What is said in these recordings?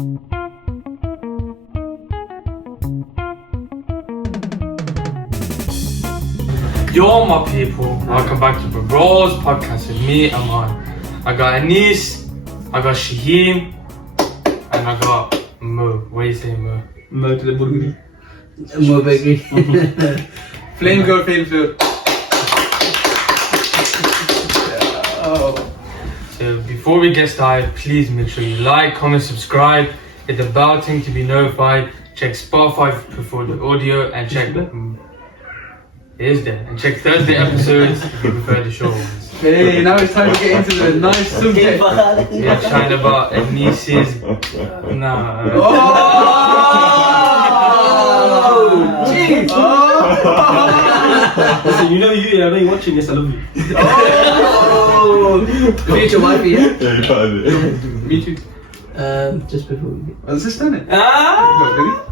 Yo, my people, welcome back to the Bros podcast with me, Amaan. I got Anis, I got Shaheim, and I got Mo. What do you say, Mo? Mo to the burgundy. Mo baby. Flame girl, flame float. So before we get started, please make sure you like, comment, subscribe, hit the bell thing to be notified, check Spotify for the audio, and check it is there, and check Thursday episodes if you prefer the show ones. Hey, now it's time to get into the nice subject. Yeah, shine about Anis's nah. Oh! Jeez! Listen, you know you, I know you're watching this, I love you. Oh! Future wifey, yeah? Me too. Just before we get. Let's just stand it. Ah!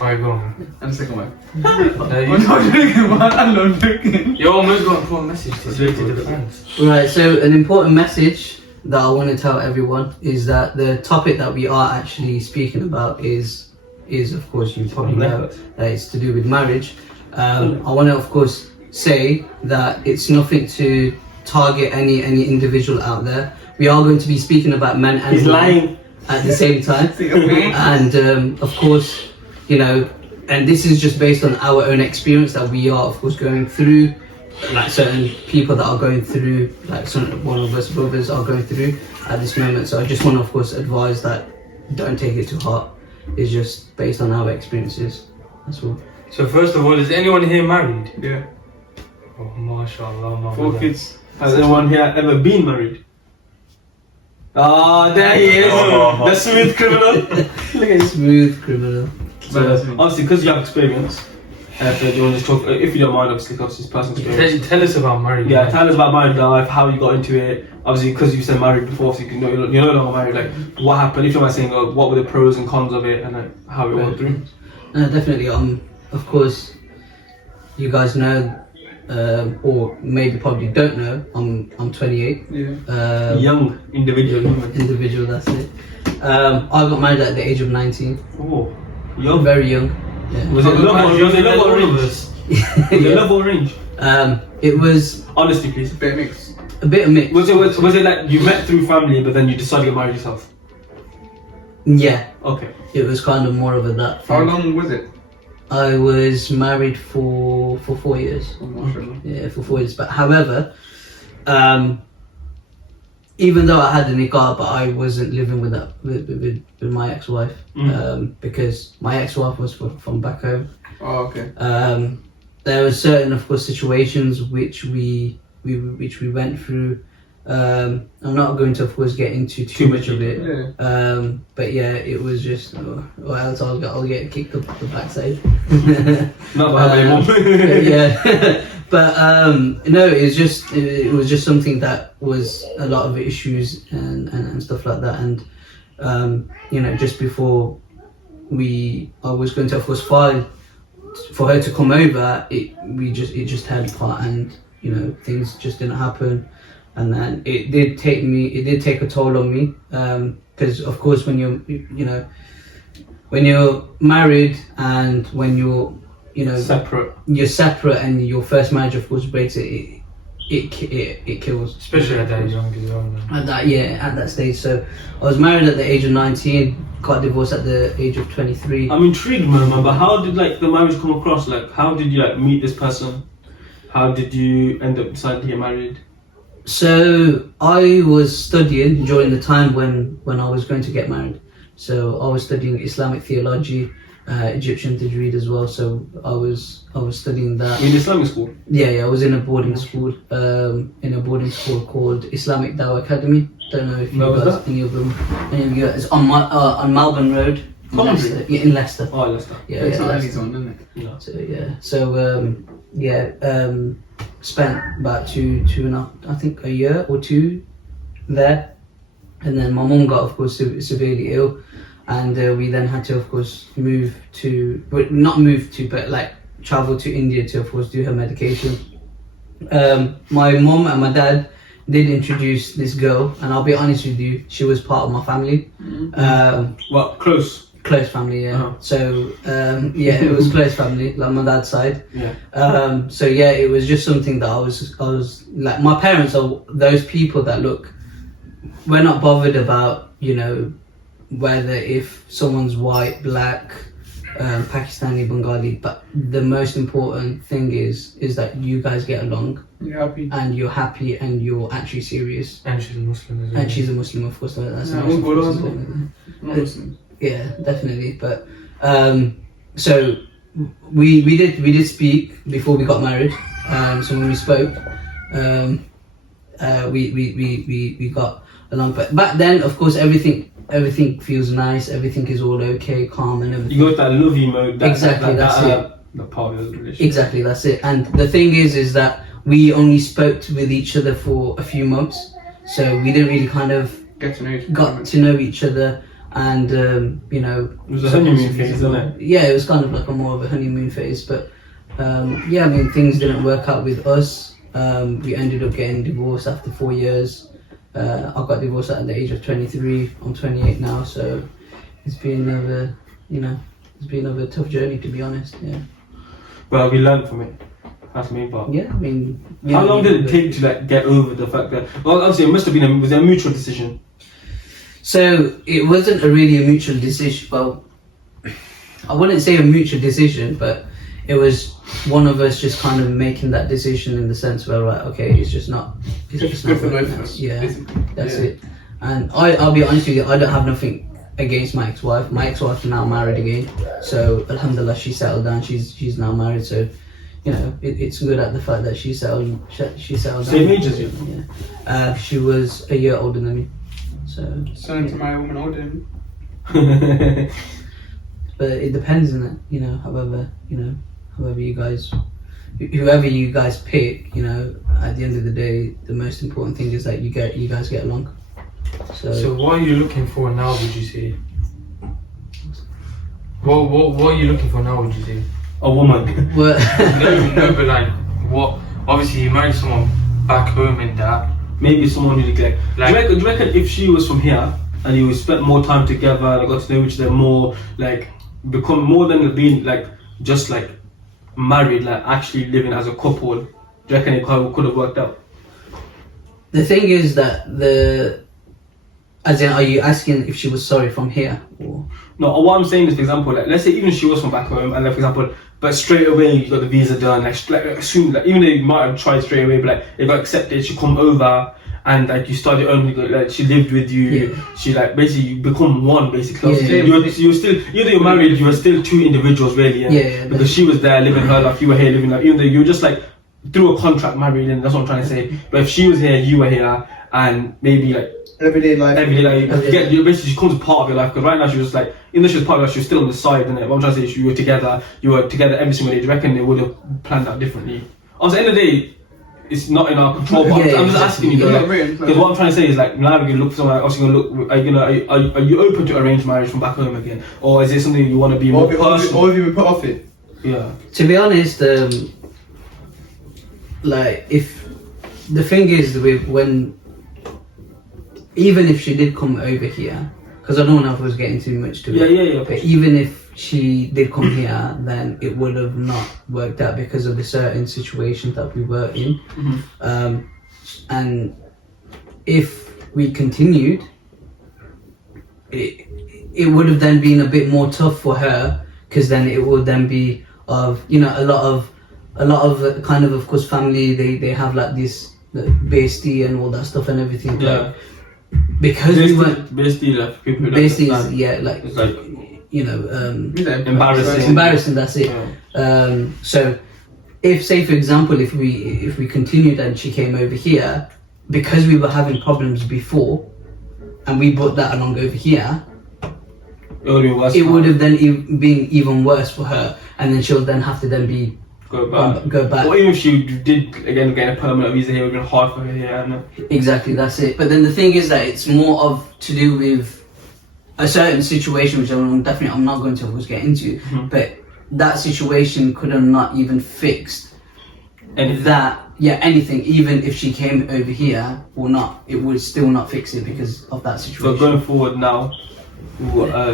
Alright, go on. And the second one. You- I'm not drinking, man. I'm not drinking. Yo, Mo's got an important message to say to the fans. Right, so an important message that I want to tell everyone is that the topic that we are actually speaking about is of course, you probably know, it's to do with marriage. I want to, of course, say that it's nothing to target any individual out there. We are going to be speaking about men and He's women lying. at the same time. And of course, you know, and this is just based on our own experience that we are, of course, going through, like certain people that are going through, like one of us brothers are going through at this moment. So I just want to, of course, advise that don't take it to heart. It's just based on our experiences. That's all. So first of all, is anyone here married? Yeah. Oh, mashallah, my 4 brother. kids. Has anyone here ever been married? Ah, there he is, the smooth criminal. Look at this. Smooth criminal. So, obviously, because you have experience, do you want to talk, if you don't mind, obviously, because it's personal experience. Tell us about married Yeah, life. tell us about married life, how you got into it. Obviously, because you said married before, so you're no longer married. Like, what happened? If you mind saying, what were the pros and cons of it, and like how it went through. No, definitely. Of course, you guys know, or maybe probably don't know. I'm 28. Yeah. Young individual. Individual. That's it. I got married at the age of 19. Oh, young. Very young. Yeah. Was it love or range? Was it Yeah. love or range? It was Honestly, please. Bit mixed. a bit of mix. Was it like you met through family, but then you decided to get married yourself? Yeah. Okay. It was kind of more of a that. How thing. long was it? I was married for 4 years. Oh, mashallah. Yeah, for 4 years. But however, even though I had a nikah, but I wasn't living with my ex-wife, because my ex-wife was from back home. Oh, okay. There were certain, of course, situations which we went through. I'm not going to, of course, get into too much of it. Yeah. But yeah, it was just, or else I'll get kicked up the backside. Not bad anymore. Yeah. But no, it was just something that was a lot of issues and stuff like that. And you know, just before I was going to, of course, file for her to come over, it just had part, and you know, things just didn't happen. And then it did take a toll on me, because of course when you're married and when you're you're separate and your first marriage, of course, breaks it kills. Especially at that young as well, man. At that stage. So I was married at the age of 19, got divorced at the age of 23. I'm intrigued, man. But how did like the marriage come across? Like, how did you like meet this person? How did you end up deciding to get married? So I was studying during the time when I was going to get married. So I was studying Islamic theology, Egyptian tajweed as well. So I was studying that. In Islamic school? Yeah, I was in a boarding school, called Islamic Dawah Academy. Don't know if you guys, any of you guys, on Malvern Road. In Leicester. Yeah, in Leicester. Oh, Leicester. Yeah, It's yeah, not Leicester. any zone, isn't it? Yeah. So spent about two and a half, I think a year or two there, and then my mum got, of course, severely ill, and we then had to, of course, travel to India to, of course, do her medication. My mum and my dad, did introduce this girl, and I'll be honest with you, she was part of my family. Well, close. Close family, yeah. Uh-huh. So yeah, it was close family, like my dad's side. Yeah. So yeah, it was just something that I was like, my parents are those people that look, we're not bothered about, you know, whether if someone's white, black, Pakistani, Bengali, but the most important thing is that you guys get along. You're happy. And you're happy and you're actually serious. And she's a Muslim as well. And she's a Muslim, of course. That's Yeah, the most good important also. thing. Not Muslims. Yeah, definitely. But so we did speak before we got married. So when we spoke, we got along. But back then, of course, everything feels nice. Everything is all okay, calm, and everything. You go to that lovey mode. Exactly, that's it. The part of the relationship. Exactly, that's it. And the thing is that we only spoke with each other for a few months, so we didn't really kind of Get to know each got to know each other. And you know, It was a honeymoon phase, isn't it? yeah, it was kind of like a more of a honeymoon phase. But yeah, I mean, things didn't work out with us. We ended up getting divorced after 4 years. I got divorced at the age of 23. I'm 28 now, so it's been a tough journey, to be honest. Yeah. Well, we learned from it. That's the main part. Yeah, I mean. How long did it take to like get over the fact that? Well, obviously, it must have been was it a mutual decision? So it wasn't really a mutual decision. Well, I wouldn't say a mutual decision, but it was one of us just kind of making that decision in the sense where, right, okay, it's just not. It's just good not for both working of out. us. Yeah, basically. that's Yeah. it. And I'll be honest with you, I don't have nothing against my ex-wife. My ex-wife is now married again, so alhamdulillah, she settled down. She's now married, so you know it's good at the fact that she settled down. Same age as you? Yeah, she was a year older than me, so. Son to my woman older than me. But it depends on it, you know. However you guys, whoever you guys pick, you know, at the end of the day, the most important thing is that you guys get along. So what are you looking for now, would you say? What are you looking for now, would you say? A woman. Well, No, but like, what? Obviously, you married someone back home in that. Maybe someone you neglect. Do you reckon if she was from here and you spent more time together and got to know each other more, like become more than being like just like married, like actually living as a couple, do you reckon it could have worked out? the thing is that as in, are you asking if she was sorry from here? Or? No, what I'm saying is, for example, like let's say even if she was from back home, and like for example, but straight away you got the visa done, like assume like even though you might have tried straight away, but like it got accepted, she come over and like you started only like she lived with you, Yeah. she like basically you become one basically. Yeah. You're still, even though you're married, you were still two individuals really. Yeah, because she was there living her life, you were here living life, even though you were just like through a contract married, and that's what I'm trying to say. But if she was here, you were here, and maybe like Everyday life. you basically she becomes a part of your life. Because right now she was like, even though she was part of your life, she was still on the side, innit? What I'm trying to say is you were together every single day. Do you reckon they would have planned that differently? On the end of the day, it's not in our control. But Yeah, I'm just asking you, exactly. because what I'm trying to say is like now we're gonna look for someone. Obviously, gonna look. Are you open to arranged marriage from back home again, or is it something you want to be more personal? Or have you been put off it? Yeah. To be honest, like if the thing is with when. Even if she did come over here, because I don't know if I was getting too much to it. Yeah. But even if she did come here, then it would have not worked out because of the certain situation that we were in. Mm-hmm. And if we continued, it would have then been a bit more tough for her, because then it would then be of, you know, a lot of kind of course family, they have like this bestie and all that stuff and everything. Yeah. Like, because we weren't basically like people who don't basically understand. yeah, like It's like you know, embarrassing. That's it. Yeah. So if, say for example, if we continued and she came over here, because we were having problems before, and we brought that along over here, It would be worse. it would have then been even worse for her, and then she'll then have to then be go back. go back. Or even if she did again get a permanent visa here, it would have been hard for her here. And Exactly, that's it. But then the thing is that it's more of to do with a certain situation, which I'm not going to of course get into, Mhm. but that situation could have not even fixed anything. that yeah, anything, even if she came over here or not, it would still not fix it because of that So situation. going forward now,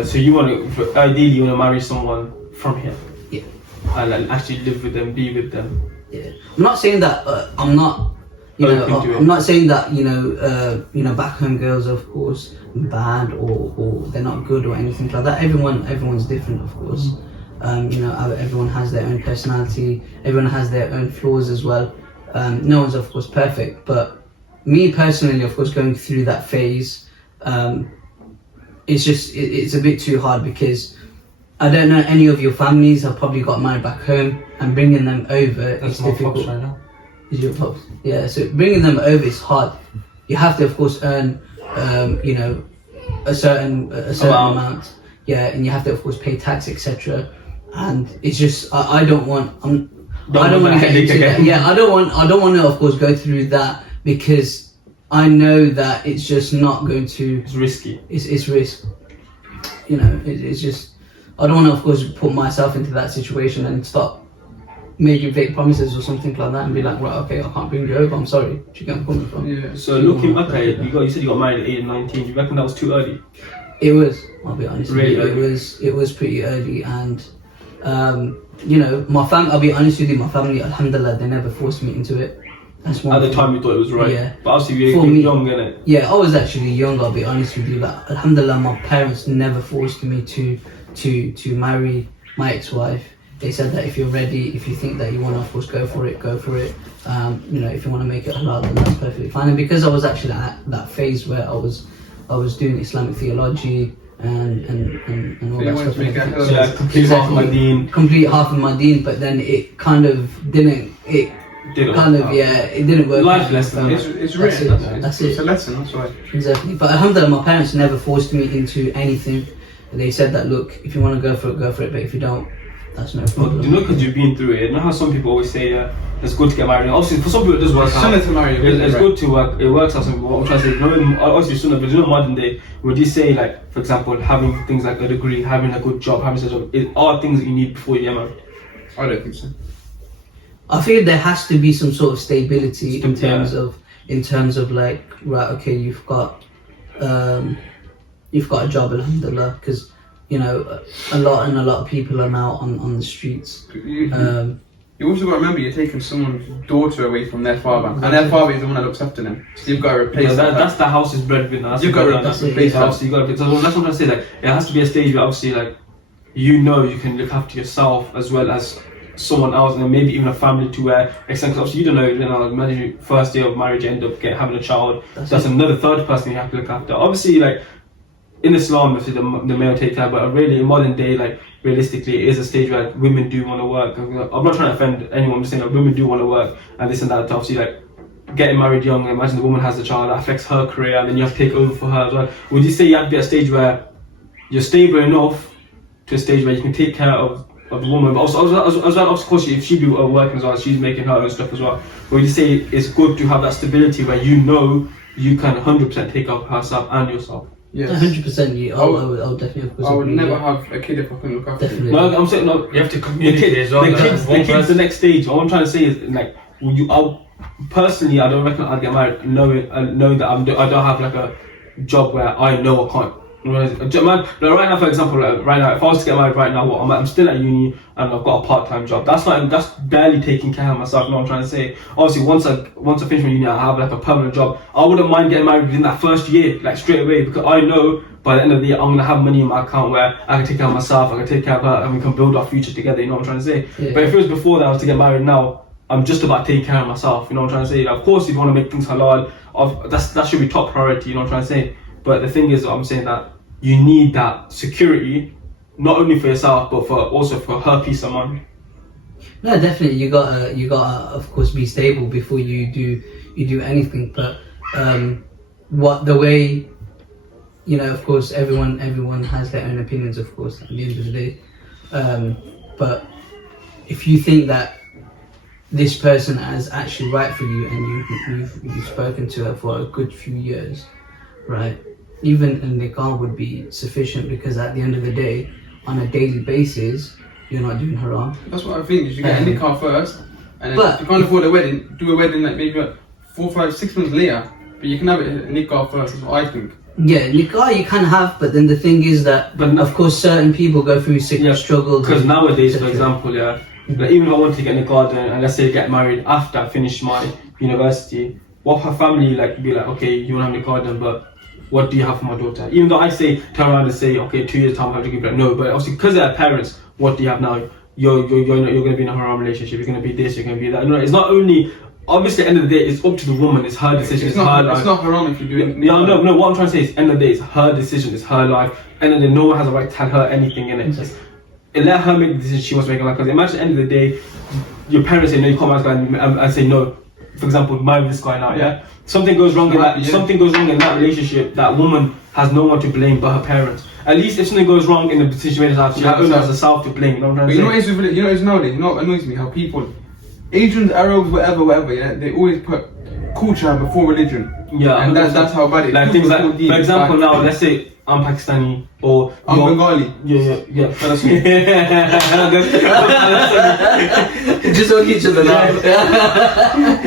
so you want to, ideally you want to marry someone from here? Yeah. And actually live with them, be with them. Yeah, I'm not saying that I'm not, Open to it. I'm not saying that back home girls are, of course, bad or they're not good or anything like that. Everyone's different, of course. Everyone has their own personality. Everyone has their own flaws as well. No one's, of course, perfect. But me personally, of course, going through that phase, it's a bit too hard because I don't know, any of your families have probably got married back home, and bringing them over is difficult. Pops right now. Is your pops? Yeah, so bringing them over is hard. You have to, of course, earn, a certain amount. Yeah, and you have to, of course, pay tax, etc. And it's just, I don't want to get into that. Yeah, I don't want to, of course, go through that because I know that it's just not going to. It's risky. It's risk. It's just. I don't want to, of course, put myself into that situation and start making fake promises or something like that and be like, right, okay, I can't bring you over. I'm sorry. Do you get where I'm coming from? Yeah. So looking, okay, you said you got married at age 19. Do you reckon that was too early? It was. I'll be honest. Really with you. It was pretty early, and my family. I'll be honest with you. My family, alhamdulillah, they never forced me into it. That's one At the thing. time you thought it was right. Yeah. But obviously For you're me- young, innit? Yeah, I was actually young. I'll be honest with you. But alhamdulillah, my parents never forced me to marry my ex-wife. They said that if you're ready, if you think that you want to, of course, go for it, go for it. If you want to make it halal, then that's perfectly fine. And because I was actually at that phase where I was doing Islamic theology and all So you that wanted stuff. to make and it everything. halal. Yeah, complete half of my deen. Complete half of my deen, but then it kind of didn't. It Didn't kind work of out. it didn't work. Life out. lesson. It's written. That's It's it. a lesson. That's why. Exactly. But alhamdulillah, my parents never forced me into anything. They said that, look, if you want to go for it, go for it. But if you don't, that's no But problem. you know, because you've been through it. You know how some people always say, it's good to get married. Obviously, for some people it does work It's out. sunnah to marry. It's good to work. It works out. Some what I'm trying to say. Obviously, sunnah, but modern day, would you say, like, for example, having things like a degree, having a good job, having a job, are things that you need before you get married? I don't think so. I feel there has to be some sort of stability in Yeah. terms of like, right, okay, you've got a job, alhamdulillah, because a lot of people are now on the streets. You also got to remember you're taking someone's daughter away from their father, and their father is the one that looks after them. So you've got to replace That's the house's breadwinner. That's You've the got to breadwinner. replace Yeah. that. Obviously, you got to. So that's what I'm trying to say. Like, it has to be a stage where obviously, like, you can look after yourself as well as someone else, and then maybe even a family to where extent. Because obviously, you don't know. Imagine your first day of marriage, you end up having a child. That's another third person you have to look after. Obviously, like in Islam, obviously the male take care, but really in modern day, like realistically, it is a stage where women do want to work. I'm not trying to offend anyone. I'm just saying that women do want to work, and this and that. Obviously, like getting married young. Imagine the woman has a child that affects her career, and then you have to take over for her as well. Would you say you have to be at a stage where you're stable enough to a stage where you can take care of the woman, but also of course, if she be working as well, she's making her own stuff as well. But would you say it's good to have that stability where you can 100% take care of herself and yourself? Yes. 100%. I would definitely. Of course, I would agree, never yeah. have a kid if I couldn't look after him. Definitely. No, I'm saying no. You have to communicate as well. The like, kids, one the person- next stage. What I'm trying to say is like, personally, I don't reckon I'd get married knowing that I don't have like a job where I know I can't. Like right now, for example, right now, if I was to get married right now, I'm still at uni and I've got a part-time job. That's barely taking care of myself. You know what I'm trying to say? Obviously, once I finish my uni, I have like a permanent job. I wouldn't mind getting married within that first year, like straight away, because I know by the end of the year I'm gonna have money in my account where I can take care of myself, I can take care of her, and we can build our future together. You know what I'm trying to say? Yeah. But if it was before that I was to get married now, I'm just about taking care of myself. You know what I'm trying to say? Like, of course, if you want to make things halal, that should be top priority. You know what I'm trying to say? But the thing is, I'm saying that you need that security, not only for yourself, but also for her peace of mind. No, definitely. You gotta, of course, be stable before you do anything. But the way, of course, everyone has their own opinions, of course, at the end of the day. But if you think that this person is actually right for you, and you've spoken to her for a good few years, right? Even a nikah would be sufficient, because at the end of the day, on a daily basis, you're not doing haram. That's what I think. You should get a nikah first, And then But if you can't afford a wedding, do a wedding like maybe 4, 5, 6 months later. But you can have it a nikah first, is what I think. yeah, nikah you can have, but then the thing is that, But of course, certain people go through struggles. Because and- nowadays, for etc. example, like even if I want to get in a garden and let's say get married after I finish my university, what her family like be like, okay, you want to have a garden, but what do you have for my daughter? Even though I say turn around and say, okay, 2 years time I have to give it. No, but obviously because they're parents, what do you have now? You're going to be in a haram relationship. You're going to be this. You're going to be that. No, it's not only. Obviously, at the end of the day, it's up to the woman. It's her decision. It's her not life. it's not haram if you do it. No. What I'm trying to say is, end of the day, it's her decision. It's her life. And then no one has a right to tell her anything in it. Just let her make the decision she wants to make. Because imagine at the end of the day, your parents say no, you come out and say no. For example, marry this guy now. Yeah. Something goes wrong in that. Something goes wrong in that relationship. That woman has no one to blame but her parents. At least if something goes wrong in the situation, she only has herself to blame. You know what I'm trying to say? You know what is nowadays? You know what annoys me? How people, Asians, Arabs, whatever, yeah, they always put culture before religion. Yeah, and that's how bad it is. Like things like, for example, now let's say I'm Pakistani or I'm Bengali. Yeah. That's Just on each other now.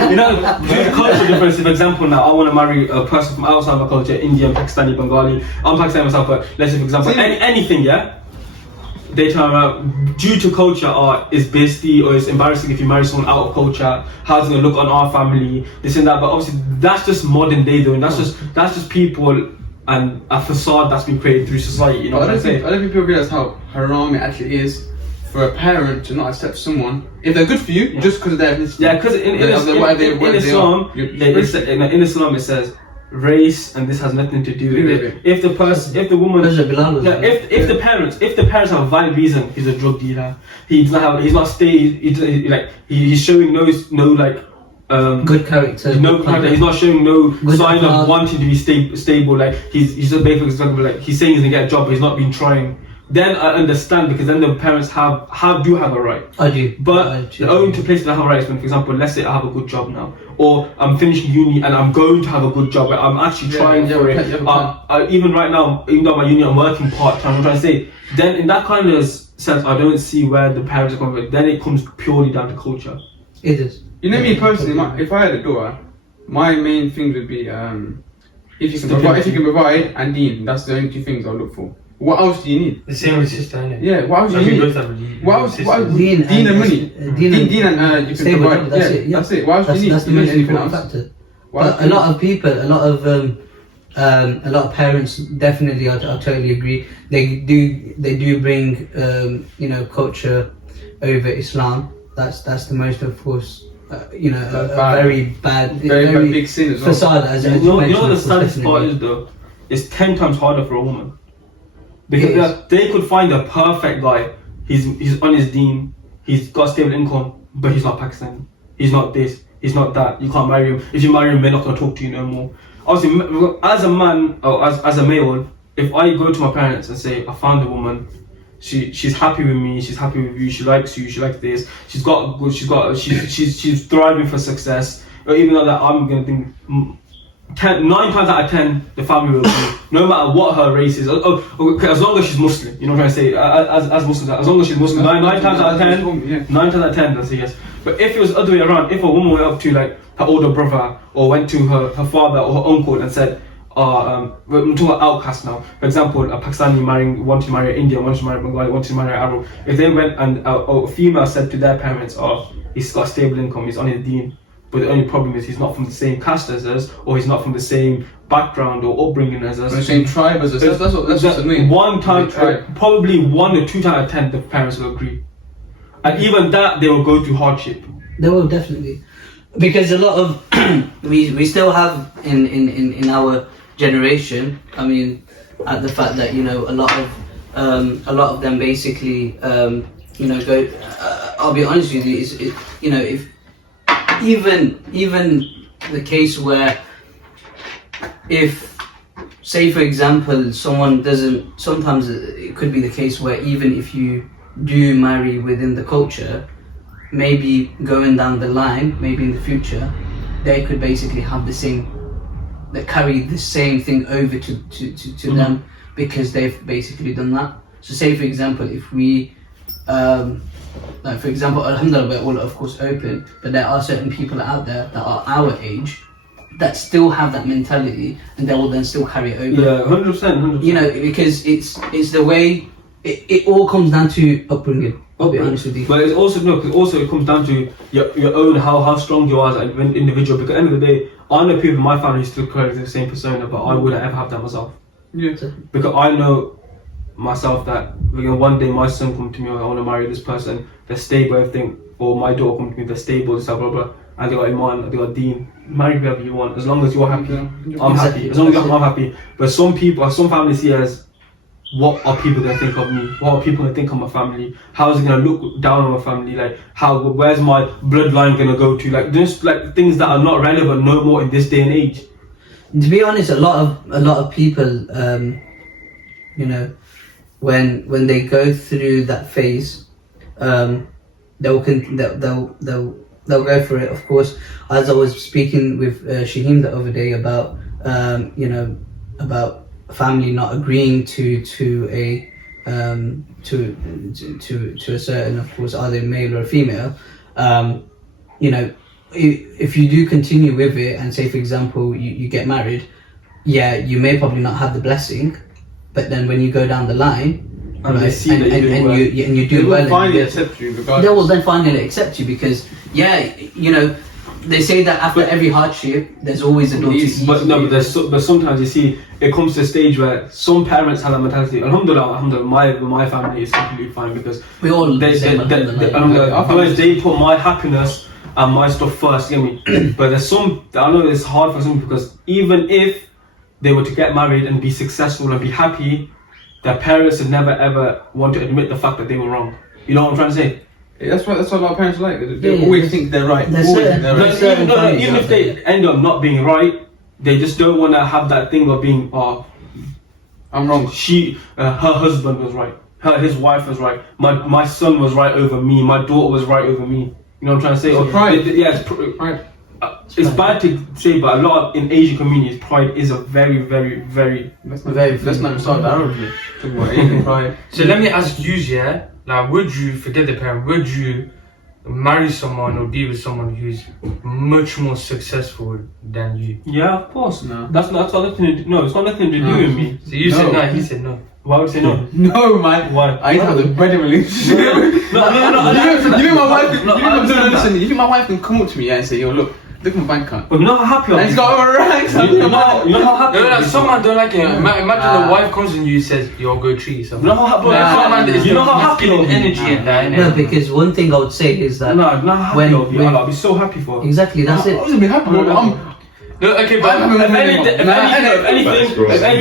You know, due to cultural difference. For example, now I want to marry a person from outside my culture, Indian, Pakistani, Bengali. I'm Pakistani myself, but let's say for example, anything, yeah. They turn around due to culture, it's basically or it's embarrassing if you marry someone out of culture. How's it gonna look on our family? This and that. But obviously, that's just modern day though, and that's just people and a facade that's been created through society. You know what I'm saying? I don't think people realize how haram it actually is for a parent to not accept someone if they're good for you just because of their ethnicity. Yeah, because in Islam it says race, and this has nothing to do with it. If the woman, if the parents have a valid reason, he's a drug dealer. He's showing no good character. No character. He's not showing no sign of wanting to be stable. Like he's just making example. Like he's saying he's gonna get a job, but he's not been trying. Then I understand because then the parents do have a right. I do. But the only two places I have a right is when, for example, let's say I have a good job now, or I'm finishing uni and I'm going to have a good job. I'm actually trying for it. Even right now, even though my uni, I'm working part time. I'm trying to say. Then in that kind of sense, I don't see where the parents are coming from. Then it comes purely down to culture. It is. You know me personally. If I had a daughter, my main thing would be if you can provide and deen. That's the only two things I'll look for. What else do you need? The same with sister, innit? Yeah, what else do you need? What else? Deen and money. Deen and you can provide. That's it. What else do you need? That's the most important factor. But a lot of people, a lot of parents definitely, I totally agree. They do bring culture over Islam. That's the most, of course. A very bad big sin as well. Facade, you know what the saddest part is though? It's 10 times harder for a woman. Because they could find a perfect guy. He's on his deen. He's got stable income, but he's not Pakistani. He's not this. He's not that. You can't marry him. If you marry him, they're not gonna talk to you no more. Obviously, as a man or as a male, if I go to my parents and say I found a woman, she's happy with me. She's happy with you. She likes you. She likes this. She's thriving for success. Or even though that I'm gonna think. 9 times out of 10, the family will agree, no matter what her race is. Okay, as long as she's Muslim, you know what I'm trying to say. As Muslims, as long as she's Muslim, 9 times out of 10, 9 times out of 10, they'll say yes. But if it was the other way around, if a woman went up to like her older brother or went to her father or her uncle and said, we're talking about outcasts now. For example, a Pakistani wanting to marry an Indian, wanting to marry a Bengali, wanting to marry an Arab. If they went and a female said to their parents, he's got a stable income, he's on his deen. But the only problem is he's not from the same caste as us, or he's not from the same background or upbringing as us. From the same tribe as us. That's what I mean. Probably 1 or 2 times out of 10, the parents will agree. And even that, they will go through hardship. They will definitely, because a lot of we still have in our generation. I mean, at the fact that a lot of them basically go. I'll be honest with you. If even the case where if, say for example, someone doesn't, sometimes it could be the case where even if you do marry within the culture, maybe going down the line, maybe in the future, they could basically have they carry the same thing over to them because they've basically done that. So say for example, if we like for example, alhamdulillah, we're all of course open, but there are certain people out there that are our age that still have that mentality, and they will then still carry it over. Yeah, 100%. You know, because it's the way it all comes down to upbringing. I'll be honest with you. But it's also it comes down to your own how strong you are as an individual. Because at the end of the day, I know people in my family still carry the same persona, but I wouldn't ever have that myself. Yeah. Because I know myself that one day my son come to me, I want to marry this person, they're stable, everything, or my daughter come to me, they're stable, blah blah blah, and they got Amaan, they got Dean. Marry whoever you want, as long as you're happy. I'm happy. As long as I'm happy. But some families see it as, what are people gonna think of me? What are people gonna think of my family? How is it gonna look down on my family? Like where's my bloodline gonna go to? Like just like things that are not relevant no more in this day and age. To be honest, a lot of people, you know, when they go through that phase, they'll go for it. Of course, as I was speaking with Shaheim the other day about, you know, about family not agreeing to a certain, of course, either male or female. You know, if you do continue with it, and say for example you get married, yeah, you may probably not have the blessing, but then when you go down the line, and right, they see that you do well, finally accept you, regardless. they will then finally accept you, because you know, they say that after every hardship there's always a door to ease. But sometimes you see it comes to a stage where some parents have that mentality. Alhamdulillah, my family is completely fine, because we all they put my happiness and my stuff first, you get me? But there's some, I know it's hard for some, because even if they were to get married and be successful and be happy, their parents would never ever want to admit the fact that they were wrong. You know what I'm trying to say? Yeah, that's what a lot of parents like. They always think they're right. Even if they end up not being right, they just don't want to have that thing of being, I'm wrong. Her husband was right. His wife was right. My son was right over me. My daughter was right over me. You know what I'm trying to say? So pride. It's pride. It's bad to say, but a lot in Asian communities, pride is a very, very, very. Let's not start that already. Talking about Asian pride. So let me ask you, yeah, like, would you, forget the parent, would you marry someone or be with someone who's much more successful than you? Yeah, of course. No. That's got nothing to do. No, it's got nothing to do with me. So you said no, he said no. Why would you say no? No, man. Why? I have the better relationship. No. You think my wife? Listen. You think my wife can come up to me and say, "Yo, look at my bank account." But you know how happy I And am. it's got over ranks. You know how happy. No, someone don't like it. Imagine the wife comes and you says, "Yo, go treat yourself." You know how happy. You know how happy I'll be. energy in that. No, because one thing I would say is that No, how happy I'll be. I'll be so happy for her. exactly, that's I it. was gonna be happy. No, okay, but If anything,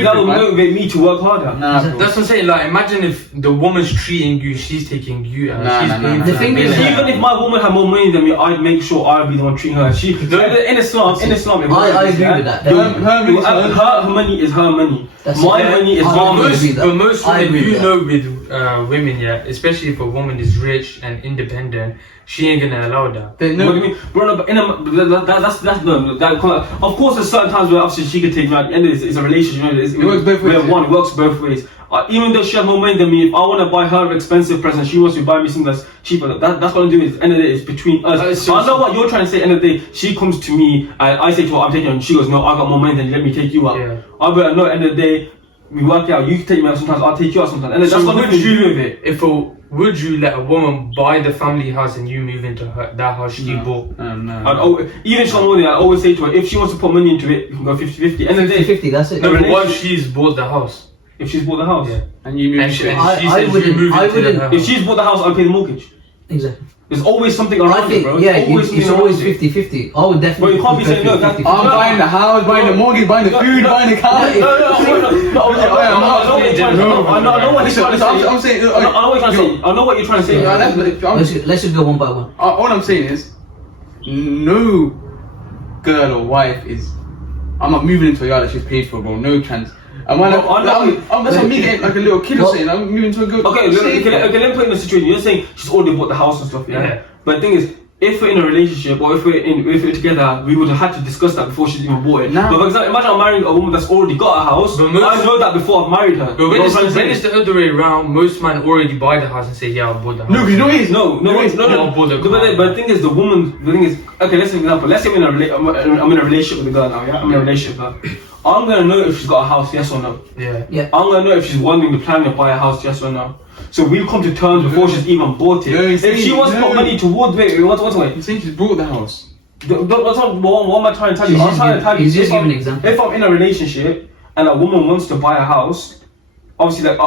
that will motivate me to work harder. Nah, bro. that's what I'm saying. Like, imagine if the woman's treating you, she's taking you, and she's paying. The thing is, Even if my woman had more money than me, I'd make sure I'd be the one treating her. In Islam, I agree with that. Her money is her money. That's My it. money is I my agree money. with that. But most I women, agree you with know, with women, yeah, especially if a woman is rich and independent, she ain't gonna allow that. What do you mean? Bro, no, but of course there's certain times where obviously she could take me. At the end of it's a relationship, you know, It works both ways. It works both ways. Even though she has more money than me, if I want to buy her expensive present, she wants to buy me something that's cheaper. That's what I'm doing. At the end of the day, it's between us. I know what you're trying to say. At the end of the day, she comes to me and I say to her, I'm taking her, and she goes, no, I got more money than you, let me take you out. Yeah. I better know. At the end of the day, we work out. You can take me out sometimes. I'll take you out sometimes. And So that's what would nothing to do with it. would you let a woman buy the family house and you move into that house she bought? No. Even Shamoni, I always say to her, if she wants to put money into it, you can go 50-50. End of the day, 50, that's it. No, but what if she's bought the house? if she's bought the house, Yeah. And you move And to she it. says you move into the if she's bought the house, I'll pay the mortgage. Exactly. There's always something I around it, think, bro. yeah, There's it's always 50-50. I would But definitely. you can't be saying no. prefer 50-50. I'm buying the house, buying the mortgage, buying the food, buying the car. I know what you're trying to say. I'm saying. I know what you're trying to say. Let's just go one by one. All I'm saying is, no girl or wife is. I'm not moving into a yard that she's paid for, bro. No chance. And when that's what me getting like a little kid or saying. I'm moving to a girl. Okay, let me put in a situation. You're saying she's already bought the house and stuff, yeah? Yeah. But the thing is, if we're in a relationship or if we're together, we would have had to discuss that before she's even bought it. Nah. But for example, imagine I'm marrying a woman that's already got a house. But most- I know that before I've married her. But when You know it's, what I'm when saying? it's the other way around, most men already buy the house and say, yeah, I bought the house. No, you know what it is? No. I'll bought the car. But the thing is, okay, let's say an example. Let's say I'm in a relationship with a girl now, yeah? I'm in a relationship with her. I'm gonna know if she's got a house, yes or no. Yeah. I'm gonna know if she's wanting to plan to buy a house, yes or no. So we'll come to terms before she's even bought it. No, you If see, she wants to put no. money towards it, what's away? You think she's bought the house? What am I trying to tell you? He's I'm trying to tell you, he's just if I'm- giving an example. if I'm in a relationship and a woman wants to buy a house, obviously like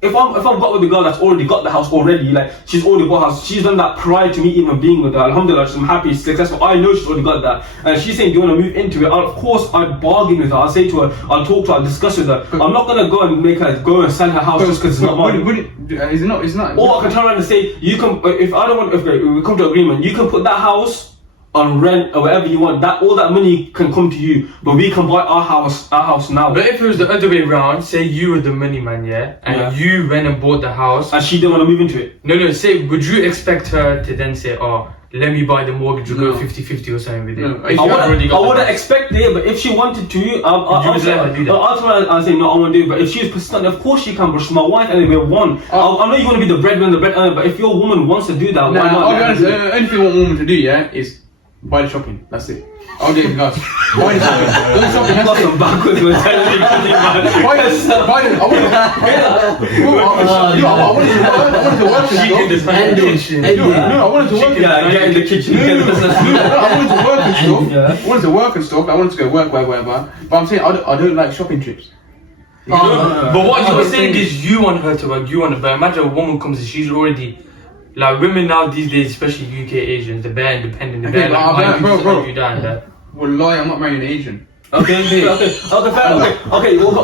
if I've got with a girl that's already got the house already, like she's already bought a house, she's done that prior to me even being with her. Alhamdulillah, I'm happy, she's successful. I know she's already got that, and she's saying, "Do you want to move into it?" Of course, I'd bargain with her. I'll say to her, I'll talk to her, I'll discuss with her. I'm not gonna go and make her go and sell her house just because it's not mine. Is it not? It's not. Or I can turn around and say, you can, if I don't want, if we come to agreement, you can put that house on rent or whatever you want. That all that money can come to you, but we can buy our house now. But if it was the other way around, say you were the money man, yeah, and Yeah. you went and bought the house. And she didn't want to move into it. No, say, would you expect her to then say, oh, let me buy the mortgage, or No. go 50-50 or something with it? No. If I you've already got I the wouldn't house. expect it, but if she wanted to, I'll You would let her do that? I'll say no, I won't do it. But if she's persistent, of course she can. But she's my wife, and we're one. Oh. I know you want to be the breadwinner, but if your woman wants to do that, Nah, why not? I'll be let her honest. do it? The only thing I want a woman to do, yeah, is buy the shopping. That's it. I'll do anything else. Buy the shopping. Do the shopping. You got That's it. some backwards mentality, man. Buy the. I wanted to work and She can stuff. decide. No, I wanted to work. Yeah, get in the kitchen. I wanted to work and stuff. Yeah. I wanted to work and stuff. I wanted to go work, whatever. But I'm saying I don't like shopping trips. But what I you're was saying thinking- is you want her to work, you want it. But imagine a woman comes and she's already, like women now these days, especially UK Asians, they're very independent. They're Okay, very but like, bro, "Mine, you bro. decide, you that and that." Well, lie, I'm not marrying an Asian. Okay, fair. Okay, what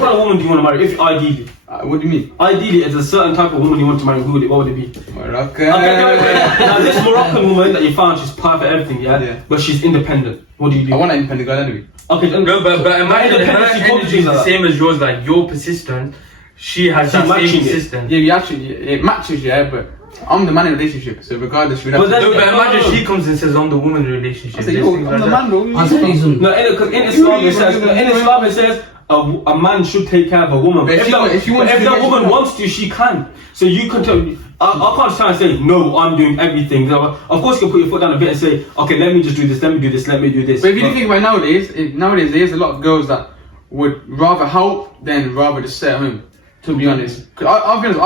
kind of woman do you want to marry? If ideally, What do you mean? ideally, it's a certain type of woman you want to marry. What would it be? Moroccan. Okay. Now this Moroccan woman that you found, she's perfect, everything, yeah? Yeah. But she's independent. What do you do? I want an independent girl anyway. Okay, then, No, but imagine her independence, you energy is the like that. same as yours. Like you're persistent, she has She's that matching same it. persistence. Yeah, we actually it matches, yeah, but I'm the man in the relationship, so regardless, we But have then- to. No, but imagine No. she comes and says, "I'm the woman in the relationship." I say, There's yo, things I'm like the that. man, bro. I'll tell you something. No, because in Islam it says a man should take care of a woman. But if she wants if to that get- woman wants to, she can. So you can tell. I can't try and say no. I'm doing everything. Of course, you can put your foot down a bit and say, okay, let me just do this. Let me do this. Let me do this. But if you think about nowadays, there's a lot of girls that would rather help than rather just stay at home. To be honest, 'cause I'll be honest,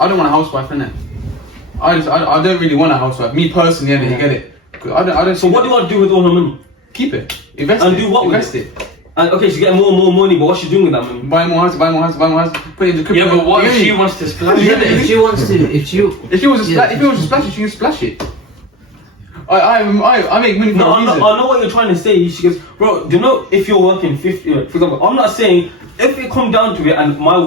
I don't want a housewife, innit? I don't really want a housewife. Me personally, innit, you get it? 'Cause I don't. So what do you want to do with all her money? Keep it, invest And it, do what with invest it. And okay, she's getting more and more money, but what's she doing with that money? Buy more house, put it into crypto. Yeah, but what if Yeah, she wants to splash? Yeah, but if she wants to, if she If she was to Yeah. splash it, she can splash it. I make money for No, a I reason. know what you're trying to say. She goes, bro, do you know if you're working 50, for example, I'm not saying, if it come down to it and my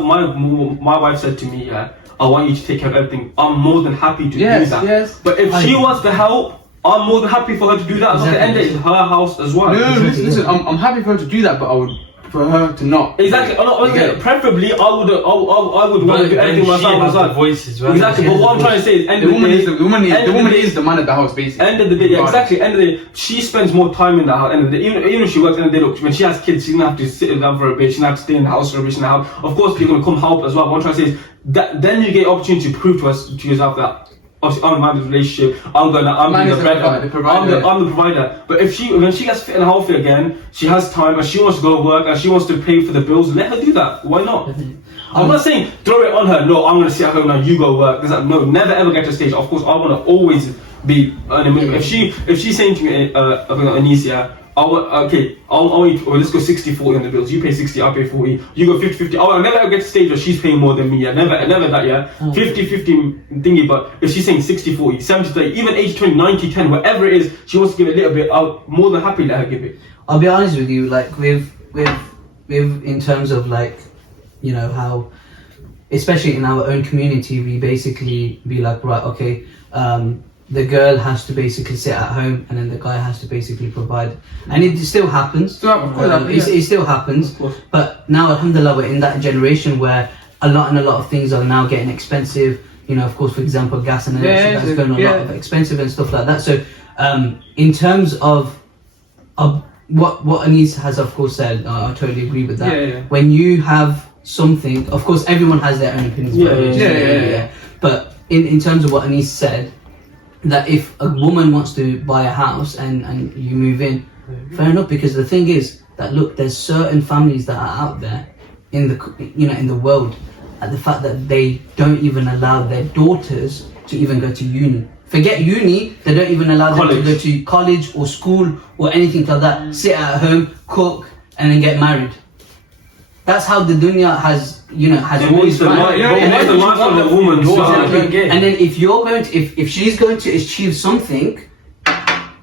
wife said to me, yeah, I want you to take care of everything, I'm more than happy to Yes, do that. yes. But if she wants to help, I'm more than happy for her to do that. At the end of it, it's her house as well. No, listen. I'm happy for her to do that, but I would for her to not. Exactly. Yeah. Preferably, I would want But to do then everything she myself. has the myself. voice as well. Exactly. She But has what I'm the trying to say is, The woman is the man of the house, basically. End of the day, yeah, exactly. End of the day, she spends more time in the house. End of the day, even if she works, end of the day, look, when she has kids, she's gonna have to sit down for a bit. She's gonna have to stay in the house for a bit. She's gonna have, of course, you're gonna come help as well. What I'm trying to say is that then you get opportunity to prove to yourself that. Obviously, I'm a man in a relationship. I'm Man the is the breadwinner. provider. I'm the provider. But if when she gets fit and healthy again, she has time and she wants to go work and she wants to pay for the bills. Let her do that. Why not? I'm not saying throw it on her. No, I'm gonna sit at home now. You go work. No, never ever get to a stage. Of course, I want to always be earning money. If she's saying to me, Anisha, I want you to, let's go 60-40 on the bills. You pay 60, I pay 40. You go 50-50. I'll never ever get to a stage where she's paying more than me. Yeah, never that. Yeah, 50-50 thingy. But if she's saying 60-40, 70-30, even 80-20, 90-10, whatever it is, she wants to give it a little bit. I'll more than happy let her give it. I'll be honest with you, like with in terms of like, you know, how, especially in our own community, we basically be like, right, okay, the girl has to basically sit at home and then the guy has to basically provide, and it still happens. It still happens, but now alhamdulillah we're in that generation where a lot of things are now getting expensive. of course, for example, gas and Yeah, electricity that's going a yeah. lot of expensive and stuff like that. So, in terms of what Anis has, of course, said, I totally agree with that. Yeah. When you have something, of course, everyone has their own opinions. Yeah. But in terms of what Anis said, that if a woman wants to buy a house and you move in, fair enough, because the thing is that, look, there's certain families that are out there in the world, at the fact that they don't even allow their daughters to even go to uni. Forget uni, they don't even allow them to go to college or school or anything like that. Sit at home, cook, and then get married. That's how the dunya has always run. What's the life of the woman? And then if she's going to achieve something,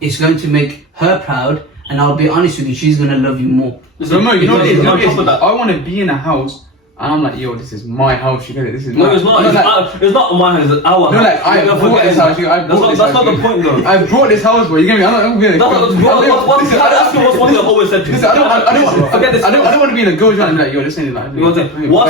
it's going to make her proud, and I'll be honest with you, she's going to love you more. So, Mo, you know what it is? I want to be in a house, and I'm like, yo, this is my house. You get it? This is No, my it's not. It's not my house. It's our house. No, like, I bought this house. That's not the point, though. I brought this house, bro. You get me? I'm gonna. That's what I've always said to you. Listen, I don't want to be in a girl's round and be like, yo, this ain't like. What's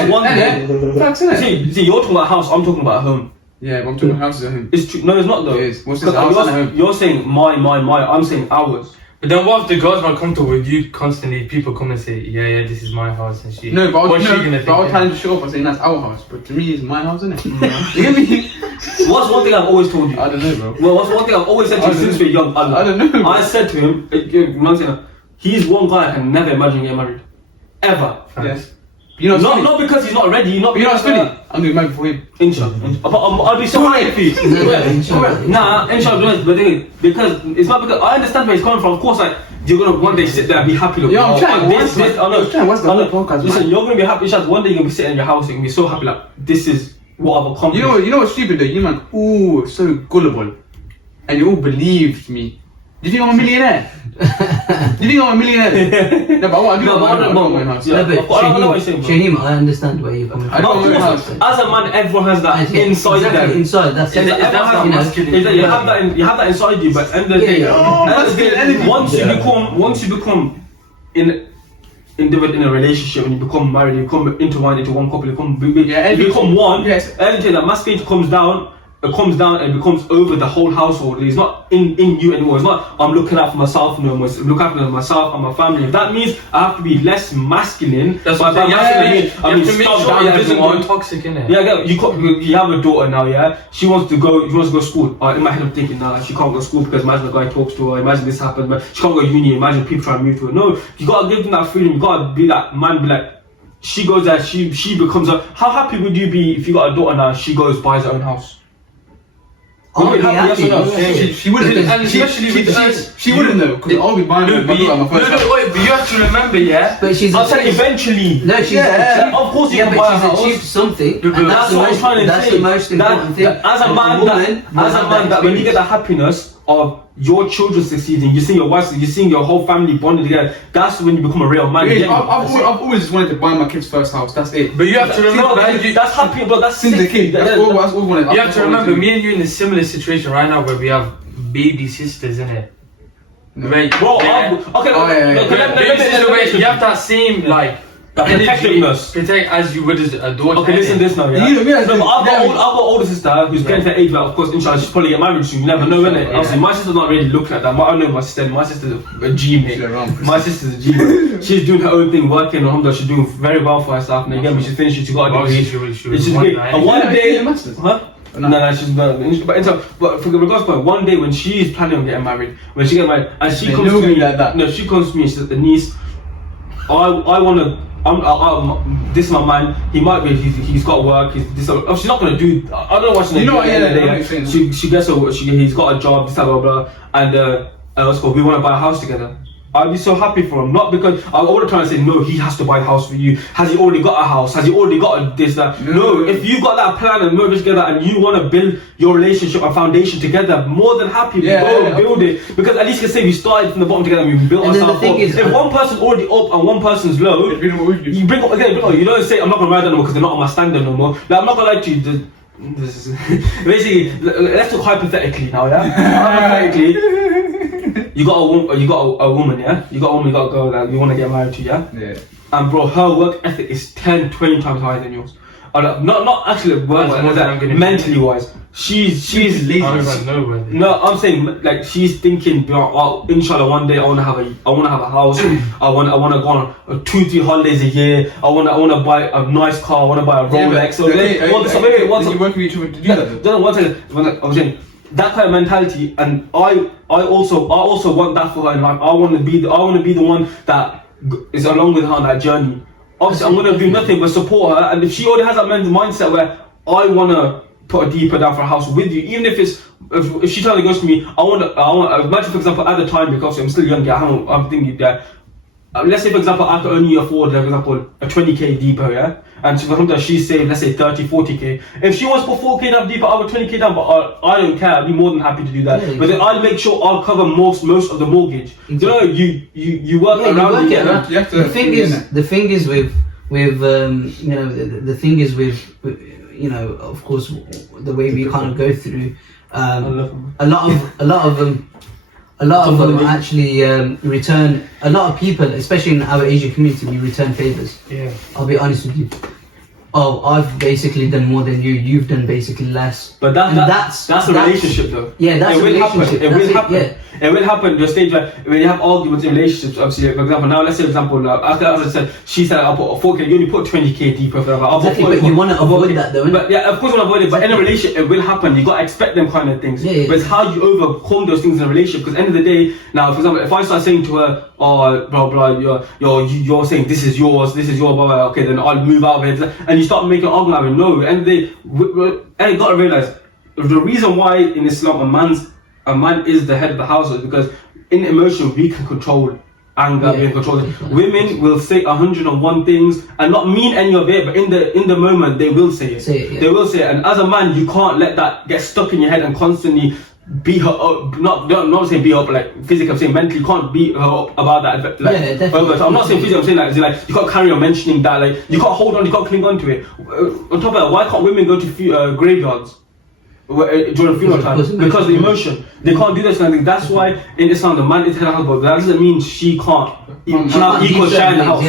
one thing? Facts, innit? See, you're talking about house. I'm talking about home. Yeah, but I'm talking houses at home. It's true. No, it's not though. It is. What's this house at home? You're saying my. I'm saying ours. But then what if the girl's not comfortable with you constantly? People come and say, yeah, this is my house, and she. No, but I was think? trying to show off by saying that's our house, but to me, it's my house, isn't it? You get me? What's one thing I've always told you? I don't know, bro. Well, what's one thing I've always said to you since we're young? I don't know, bro. I said to him, he's one guy I can never imagine getting married, ever. Yes. You know, not because he's not ready. Not you know, because it's funny. I'm doing married for him. Inshallah. But I'll be so happy. Nah, inshallah. But because it's not because I understand where he's coming from. Of course, like you're gonna one day sit there and be happy. Look, I'm trying. What's the podcast? Listen, you're gonna be happy. Inshallah, one day you're gonna be sitting in your house. You're gonna be so happy. Like this is what I've accomplished. You know what's stupid though? You man, ooh, so gullible, and you all believed me. Do you think I'm a millionaire? Do you think I'm a millionaire? No, but I want to do my house. Yeah, but Shaheim, I understand where you're coming from. I don't want my house. As a man, everyone has that inside them. Inside, that's You have that inside you, but end of the day, once you become in a relationship and you become married, you become intertwined into one couple, you become one. Yes. Everything that masculinity comes down and becomes over the whole household. It's not in you anymore. It's not I'm looking out for myself no more. It's look after myself and my family. If that means I have to be less masculine, That's what I mean. I mean, stop down everyone. Toxic, innit? Yeah, you have a daughter now, yeah? She wants to go to school. In my head I'm thinking, nah, she can't go to school because imagine a guy talks to her, imagine this happens, but she can't go to uni, imagine people trying to move to her. No, you gotta give them that freedom, you gotta be that man, be like, she goes there, she becomes how happy would you be if you got a daughter now, she goes, buys her own house? She wouldn't, and especially she wouldn't though, because I'll be buying her my first house. Wait, but you have to remember, yeah? But she's I'll tell you eventually. No, she's of course you can buy a house. achieved something. And That's what I'm trying to say. That's the most important thing. As a man, that when you get the happiness of your children succeeding, you see your wife, you see your whole family bonded together. That's when you become a real man. I've always just wanted to buy my kids' first house. That's it. But you have to remember, that's happy, but that's since the kid. That's all I wanted. You have to remember, me and you in a similar situation right now where we have baby sisters, innit? Right? Bro, You have that same like protectiveness. Protect as you would as a daughter. Okay, listen this now, yeah? I've got an older sister who's getting to the age where, of course, inshallah, she's probably get married soon. You never know, innit? Obviously, my sister's not really looking at that. I know my sister. My sister's a G, mate. My sister's a G. She's doing her own thing, working. Alhamdulillah, she's doing very well for herself. And again, when she's finished, she's got a degree. And one day, huh? No, she's not. But for regards to one day when she's planning on getting married, when she gets married, and she comes to me like that. No, she comes to me and she says, "Niece, I wanna. This is my man. He might be. He's got work. She's not gonna do. I don't know what she's gonna do. She gets he's got a job. This blah blah. And we want to buy a house together. I'd be so happy for him, not because I'm already trying to say no, he has to buy a house for you. Has he already got a house? Has he already got this, that? No, if you got that plan and move it together and you want to build your relationship and foundation together, more than happy, build it. Because at least you can say we started from the bottom together and we built ourselves up. If one person's already up and one person's low, you bring up again, you don't say I'm not going to ride them no more because they're not on my standard no more. Like, I'm not going to lie to you. This is basically, let's talk hypothetically now, yeah? Hypothetically. You got a woman, yeah? You got a girl that you want to get married to, yeah? Yeah. And bro, her work ethic is 10, 20 times higher than yours. not actually mentally wise. She's lazy. I don't know where they- No, I'm saying like she's thinking, inshallah, one day I wanna have a house. I wanna go on 2-3 holidays a year. I wanna buy a nice car. I wanna buy a Rolex. So wait, you work with each other to do that. Then one second. I'm saying that kind of mentality, and I also want that for her in life. I wanna be the one that is along with her on that journey. Obviously, I'm gonna do nothing but support her, and if she already has that mindset where I wanna put a deeper down for a house with you, even if she totally goes to me, I want imagine for example at the time, because I'm still young, I'm thinking that let's say for example I could only afford, for example, a 20k deeper, yeah, and for example she's saved, let's say 30-40k. If she wants to put 4k down deeper, I would 20k down, but I don't care. I'd be more than happy to do that. Yeah, but then I'll make sure I'll cover most of the mortgage. Exactly. You work around it. The thing is with you know, the thing is with you know, of course, the way we kind of go through, a lot of them actually return. A lot of people, especially in our Asian community, we return favors. Yeah. I'll be honest with you. Oh, I've basically done more than you. You've done basically less. But that's a relationship, though. Yeah, that's it will happen. It will happen. Yeah. It will happen. The stage where when you have arguments in relationships, obviously, for example, now let's say, for example, as I said, she said I'll put 4k. You only put 20k deeper. Exactly, but you want to avoid that, though. But yeah, of course, you want to avoid it. But in a relationship, it will happen. You got to expect them kind of things. Yeah. But it's how you overcome those things in a relationship. Because at the end of the day, now, for example, if I start saying to her, oh, blah blah, you're saying this is yours, blah blah. Okay, then I'll move out of it, and you start making an argument. No, and you got to realize the reason why in Islam a man is the head of the household, because in emotion we can control anger, we can control it. Women will say 101 things and not mean any of it, but in the moment they will say it. They will say it, and as a man you can't let that get stuck in your head and constantly beat her up, not saying beat her up like physically, I'm saying mentally. You can't beat her up about that, like, over. So I'm not saying physically, I'm saying like you can't carry on mentioning that, like you can't hold on, you can't cling on to it. On top of that, why can't women go to graveyards during funeral time? Because of the emotion. They can't do this kind of thing. That's why in Islam the man is head of the household. That doesn't mean she can't have equal share in the house.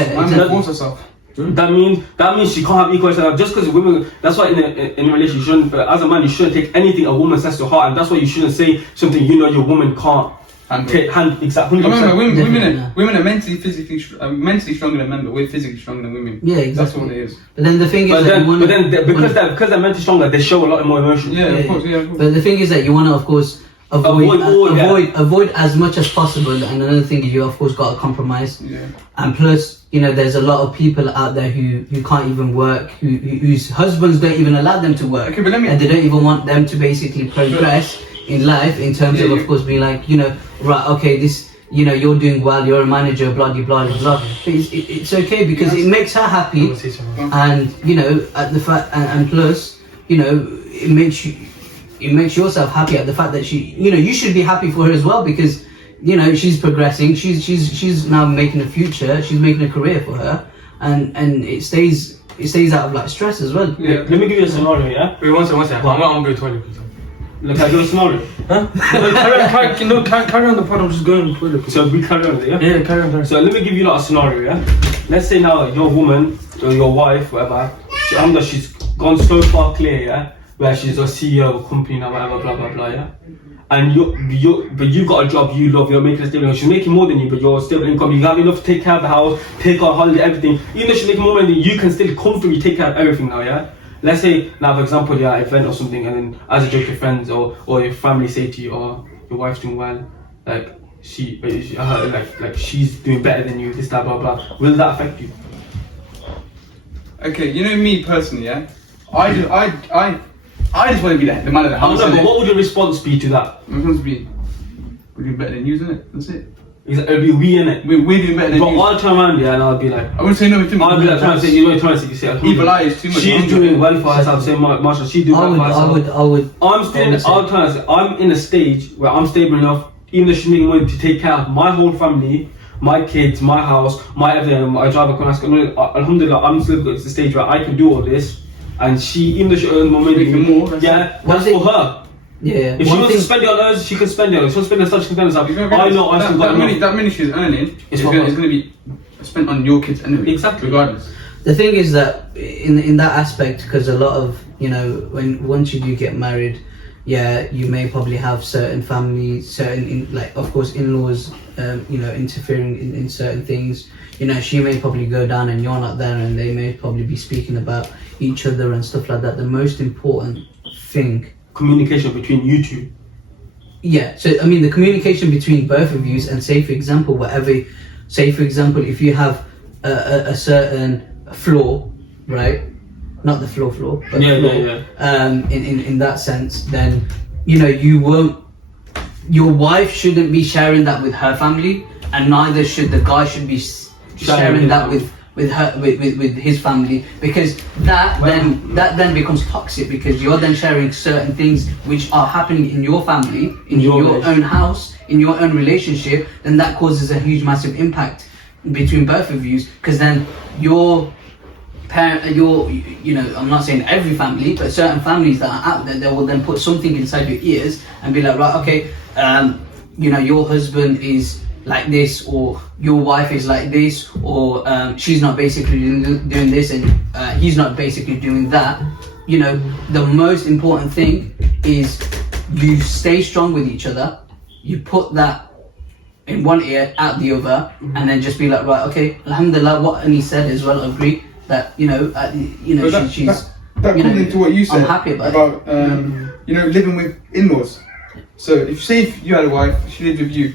Force herself. That means she can't have equal share. Just because women, that's why in a relationship, you shouldn't, as a man, you shouldn't take anything a woman says to heart, and that's why you shouldn't say something you know your woman can't handle. Exactly. Remember, women are mentally stronger than men, but we're physically stronger than women. Yeah, exactly. That's what it is. But then the thing is, because they're mentally stronger, they show a lot more emotion. Yeah, of course. But the thing is that you want to, of course, avoid as much as possible. And another thing is, you of course got to compromise. Yeah. And plus, you know, there's a lot of people out there who can't even work, whose husbands don't even allow them to work, and they don't even want them to basically progress in life, in terms of course being like, you know, right, okay, this, you know, you're doing well, you're a manager, blah blah blah blah. But it's okay because it makes her happy, and you know, at the fact, and plus, you know, it makes yourself happy at the fact that she, you know, you should be happy for her as well, because you know she's progressing, she's now making a future, she's making a career for her, and it stays out of like stress as well. Yeah. Let me give you a scenario. Yeah. Wait, one second. I'm going to the toilet, please. Look, I got a scenario. Huh? Carry on the part. I'm just going to the toilet. So we carry on, yeah. Yeah, carry on. So let me give you a scenario. Yeah. Let's say now your woman or your wife, whatever, she's gone so far clear, yeah, where she's a CEO of a company now, whatever, blah blah blah, yeah. And you've got a job you love, you're making a stable income. She's making more than you, but you're stable income. You have enough to take care of the house, take on holiday, everything. Even though she's making more than you, you can still comfortably take care of everything now, yeah. Let's say now, for example, you're at an event or something, and then as a joke, your friends or your family say to you, "Oh, your wife's doing well, like she's doing better than you, this, that, blah blah." Will that affect you? Okay, you know me personally, yeah. I just want to be the man of the house. But what would your response be to that? My response would be, we're doing better than you, isn't it? That's it. It'll be we, innit? We're doing better than you. But I'll turn around, yeah, and I'll be like, I wouldn't say no. I'll be like trying to say, you say, evil eye is too much. She's doing well for herself. Say, Marshall, she's doing well for herself. I'm trying to say, I'm in a stage where I'm stable enough, even though she's making money, to take care of my whole family, my kids, my house, my everything. I drive a car. Alhamdulillah, I'm still got to the stage where I can do all this, and she, even though she earns more money, yeah, that's for her. Yeah. If she wants to spend it on us, she can spend it on us. If she wants to spend it on stuff, she can spend it on herself. I know I still got that money she's earning is going to be spent on your kids anyway. Exactly. Regardless. The thing is that in that aspect, because a lot of, you know, once you do get married, yeah, you may probably have certain families, like of course in-laws, you know, interfering in certain things. You know, she may probably go down and you're not there, and they may probably be speaking about each other and stuff like that. The most important thing, communication between you two. yeah. So I mean, the communication between both of you, and say for example, if you have a certain flaw, right? Not the flaw, but flaw. In that sense, then you know your wife shouldn't be sharing that with her family, and neither should the guy should be sharing that with his family, because that then becomes toxic, because you're then sharing certain things which are happening in your family, in your own house, in your own relationship. Then that causes a huge, massive impact between both of you, because then your parent, you know, I'm not saying every family, but certain families that are out there, they will then put something inside your ears and be like, right, okay, you know, your husband is like this, or your wife is like this, or she's not basically doing this, and he's not basically doing that. You know, the most important thing is you stay strong with each other. You put that in one ear, out the other, and then just be like, right, okay, alhamdulillah, what Annie said as well, agree that, you know, she's that you know, comes into what you said I'm happy about you know, living with in-laws. So if you had a wife, she lived with you,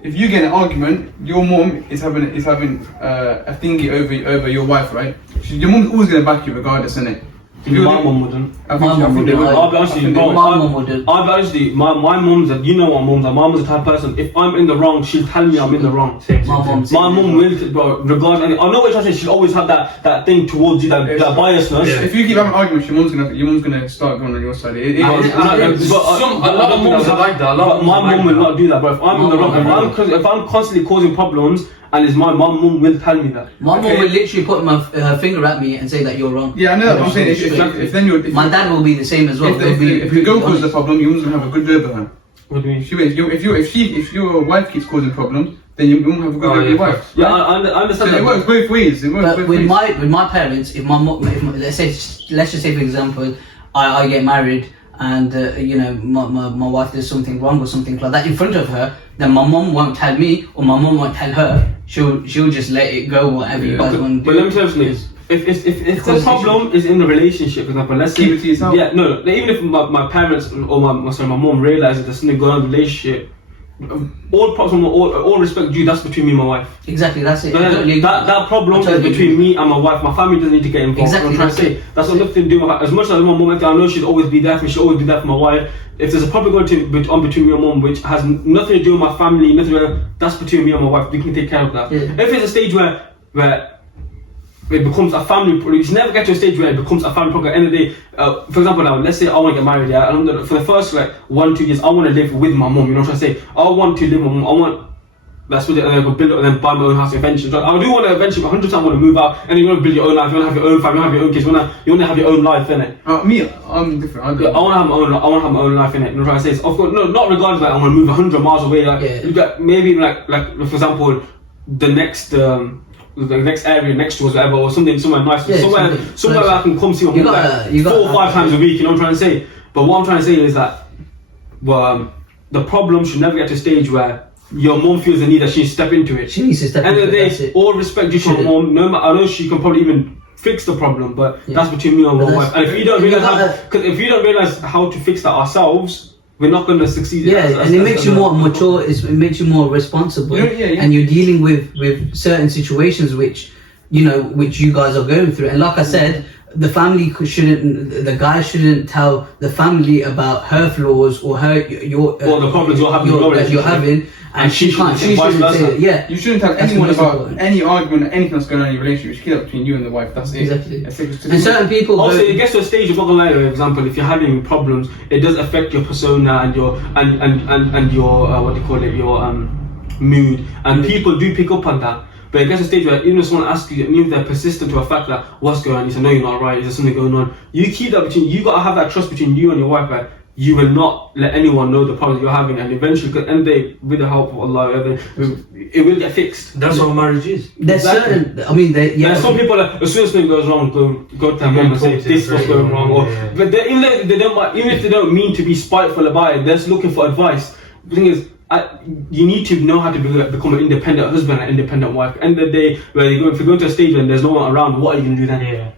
if you get an argument, your mom is having a thingy over your wife, right? Your mom's always gonna back you regardless, innit? My mum wouldn't. My mum would. I'll be honest with you, bro. My mum wouldn't. I'll be honest with you, my mum's, you know what mom's are. My mum's the type of person, if I'm in the wrong, she'll tell me I'm in the wrong. My mum will, bro, regardless, I know what you're saying, she'll always have that thing towards you, that biasness. Yeah. If you keep having arguments, your mom's gonna start going on your side. A lot of mums are like that. But my mum will not do that, bro. If I'm in the wrong, if I'm constantly causing problems, and it's my mum will tell me that. My mum will literally put her finger at me and say that you're wrong. Yeah, I know that, but I'm saying if then you're... My dad will be the same as well. If the girl causes the problem, your mum's gonna have a good word with her. What do you mean? If your wife keeps causing problems, then you won't have a good word with your wife. Yeah, I understand so that. It works both ways. But with my parents, if let's just say for example, I get married, and you know, my wife does something wrong or something like that in front of her, then my mum won't tell me, or my mum won't tell her. She'll just let it go, whatever you guys want to do. But let me tell you something. If the problem is in the relationship, for example, let's keep it to yourself. Yeah, no. Even if my parents or my mum realizes there's something going on in the relationship, all problem, all respect due, that's between me and my wife. Exactly, that's it. That problem is between me and my wife. My family doesn't need to get involved. Exactly, I'm trying to say that's got nothing to do with her. As much as my mum, I know she'll always be there for me. She'll always be there for my wife. If there's a problem going on between me and mum, which has nothing to do with my family, that's between me and my wife. We can take care of that. Yeah. If it's a stage where it becomes a family problem, you should never get to a stage where it becomes a family problem. At the end of the day, for example, now let's say I want to get married, yeah, and for the first 1-2 years, I want to live with my mum. You know what I'm trying to say? I want to live with my mum. I want. That's what and then go build it and then buy my own house eventually. I do want to eventually, 100% want to move out, and you want to build your own life. You want to have your own family. You want to have your own kids. You want to have your own life, innit? Me, I'm different. I want to have my own. I want to have my own life, innit? You know what I'm trying to say? Of course, no, not regardless. I want to move 100 miles away. You got maybe for example, the next area next to us, whatever, or somewhere nice, somewhere where I can come see my mum 4 or 5 times a week. You know what I'm trying to say? But what I'm trying to say is that, the problem should never get to a stage where your mum feels the need that she needs to step into it. She needs to step into it. End of the day, all respect due to my mum. No matter, I know she can probably even fix the problem, but that's between me and my wife. And if you don't realize how to fix that ourselves, we're not going to succeed. And it makes you more mature. It makes you more responsible, and you're dealing with certain situations which you guys are going through. And like I said, the guy shouldn't tell the family about her flaws or the problems you're having. And she shouldn't say it. Yeah, you shouldn't tell anyone about any argument or anything that's going on in your relationship. You should keep that between you and the wife. That's it. Exactly. And certain people also, it gets to a stage. I'm not gonna lie. For example, if you're having problems, it does affect your persona and your what do you call it, your mood, and people do pick up on that. But it gets to a stage where even if someone asks you, and even if they're persistent to a fact that what's going on, you say no, you're not right. Is there something going on? You keep that between. You gotta have that trust between you and your wife. Where you will not let anyone know the problems you're having, and eventually, at the end of the day, with the help of Allah, it will get fixed. That's what marriage is. There's Exactly. certain. I mean, There's some people that as soon as something goes wrong, go to their mom and say talk to this the was person, going wrong, or yeah. but even if they don't mean to be spiteful about it, they're just looking for advice. The thing is, you need to know how to become an independent husband and independent wife. End of the day, if you go to a stage when there's no one around, what are you gonna do then? Yeah.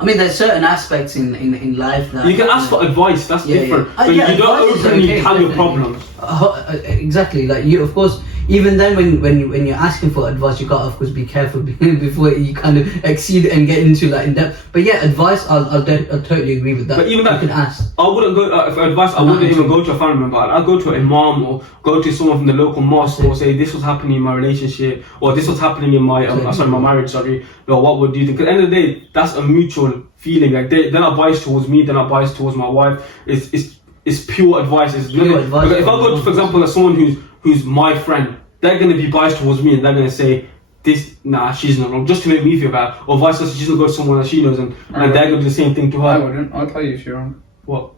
I mean, there's certain aspects in life that You can ask for advice. That's different. But Yeah, you don't advice is openly okay, tell your definitely. problems. Exactly. Like you, of course. Even then, when you're asking for advice, you gotta of course be careful before you kind of exceed and get into like in depth. But yeah, advice, I'll totally agree with that. But even that, you can ask. I wouldn't go for advice. I wouldn't even go to a family member. I'd go to an imam or go to someone from the local mosque or say this was happening in my relationship or this was happening in my my marriage. Sorry, or what would you think? At the end of the day, that's a mutual feeling. Like they're not biased towards me. They're not biased towards my wife. It's pure advice. It's Pure advice. If I go to, for example, someone who's my friend, they're gonna be biased towards me and they're gonna say this. Nah, she's not wrong, just to make me feel bad. Or vice versa, she's gonna go to someone that she knows and they're gonna do the same thing to her. I wouldn't. I'll tell you if you're wrong. What?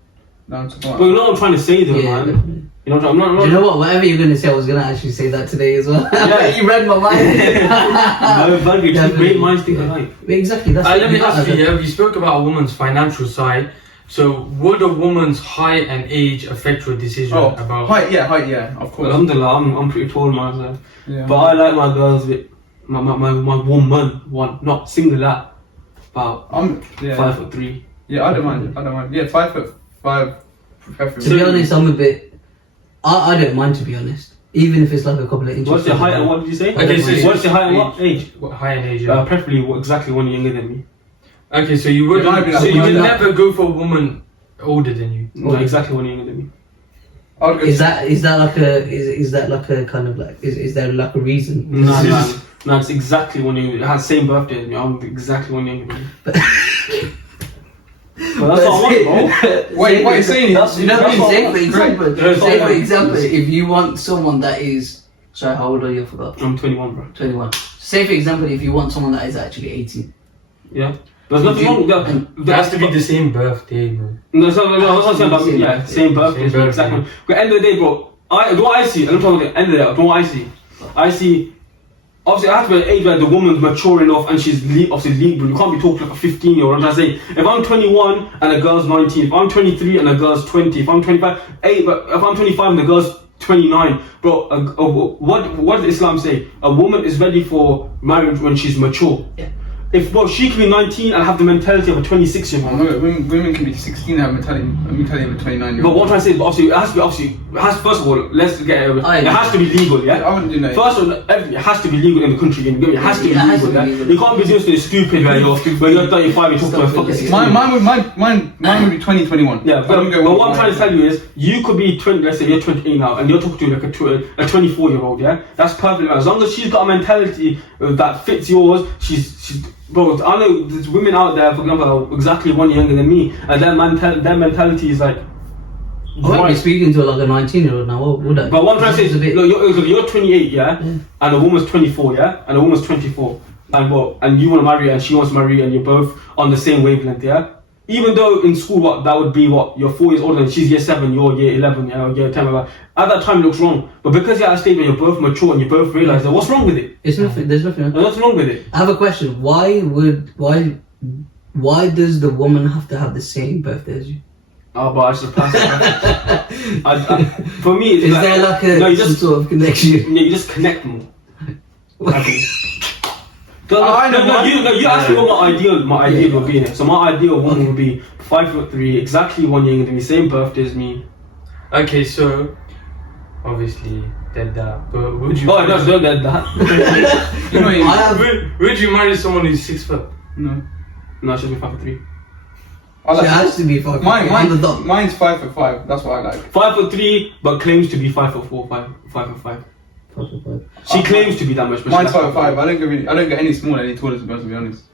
No, I'm talking But you know what I'm trying to say though, Yeah, man. definitely. You know what I'm not. Do you know what? Whatever you're gonna say, I was gonna actually say that today as well. Yeah. You read my mind. No, value. Two Definitely. great minds think alike. Exactly. That's Let me ask you, yeah, we spoke about a woman's financial side. So, would a woman's height and age affect your decision about... height, yeah, of course. Alhamdulillah, I'm pretty tall myself. Yeah. But I like my girls with my woman one, not singular. About I'm 5'3". Yeah, I don't mind. Yeah, 5'5", preferably. To be honest, I'm a bit. I don't mind, to be honest. Even if it's like a couple of inches. What's your height and what did you say? Okay, so what's your height and what age? What, height and age, yeah. Preferably exactly 1 year younger than me. Okay, so you would It might be like so you one would that- never go for a woman older than you. No, exactly 1 year younger than me. I would go Is that like a kind of like is there like a reason? No, it's exactly 1 year. It has the same birthday as me. I'm exactly 1 year younger than me. Well, that's what I want, bro. What you're saying is, You know what I mean? Say for example, Great. say for example, if you want someone that is, sorry, how old are you? I forgot. I'm 21, bro. 21. Say for example, if you want someone that is actually 18. Yeah. There's nothing wrong with that. There has to be the same birthday, man. No, that's not saying about me. Yeah, same birthday. Same birthday. Exactly. But at the end of the day, bro, what I see, I'm talking about the end of the day, what I see. I see, obviously, I have to be an age where the woman's mature enough and she's obviously legal. You can't be talking like a 15-year-old. I'm just saying, if I'm 21 and a girl's 19, if I'm 23 and a girl's 20, if I'm 25, but if I'm 25 and the girl's 29, bro, what does Islam say? A woman is ready for marriage when she's mature. Yeah. If she can be 19 and have the mentality of a 26-year-old. Women can be 16 and have mentality of a 29-year-old. But what I'm trying to say is, obviously, first of all, let's get it. It has to be legal, yeah? I wouldn't do that. First of all, it has to be legal in the country. It has to be legal, yeah? You can't be doing something stupid where you're 35 and talk to a fucking 16. Mine would be 2021. Yeah, but what I'm trying to tell you is, you could be 20, let's say you're 28 now, and you're talking to like a 24-year-old, yeah? That's perfectly right. As long as she's got a mentality that fits yours, she's bro, I know there's women out there, for example, that are exactly 1 year younger than me, and their mentality is like. I won't be speaking to like a 19-year-old now, would I? But what I'm trying to say is, look, you're 28, yeah, and a woman's 24, yeah, and a woman's 24, and you want to marry her and she wants to marry you, and you're both on the same wavelength, yeah. Even though in school, that would be you're 4 years older, and she's year 7, you're year 11, yeah, or year 10, whatever. At that time, it looks wrong. But because you're at a stage where you're both mature and you both realise that, what's wrong with it? It's nothing. There's nothing. And what's wrong with it? I have a question. Why does the woman have to have the same birthday as you? Oh, but I just pass it. For me, it's Is there like a some sort of connection? Yeah, you just connect more. I think. You asked me what my ideal would be in it. So my ideal woman would be 5'3", exactly 1 year younger than me, same birthday as me. Okay, so obviously dead that, but would you? Oh no, don't dead that. Would you marry someone who's 6 foot? No. No, she'll be 5'3". She has to be 5'5". Mine's 5'5". That's what I like. 5'3", but claims to be 5'4", 5'5". She claims to be that much. But Mine's 5'5". I don't get any smaller, any taller, to be honest.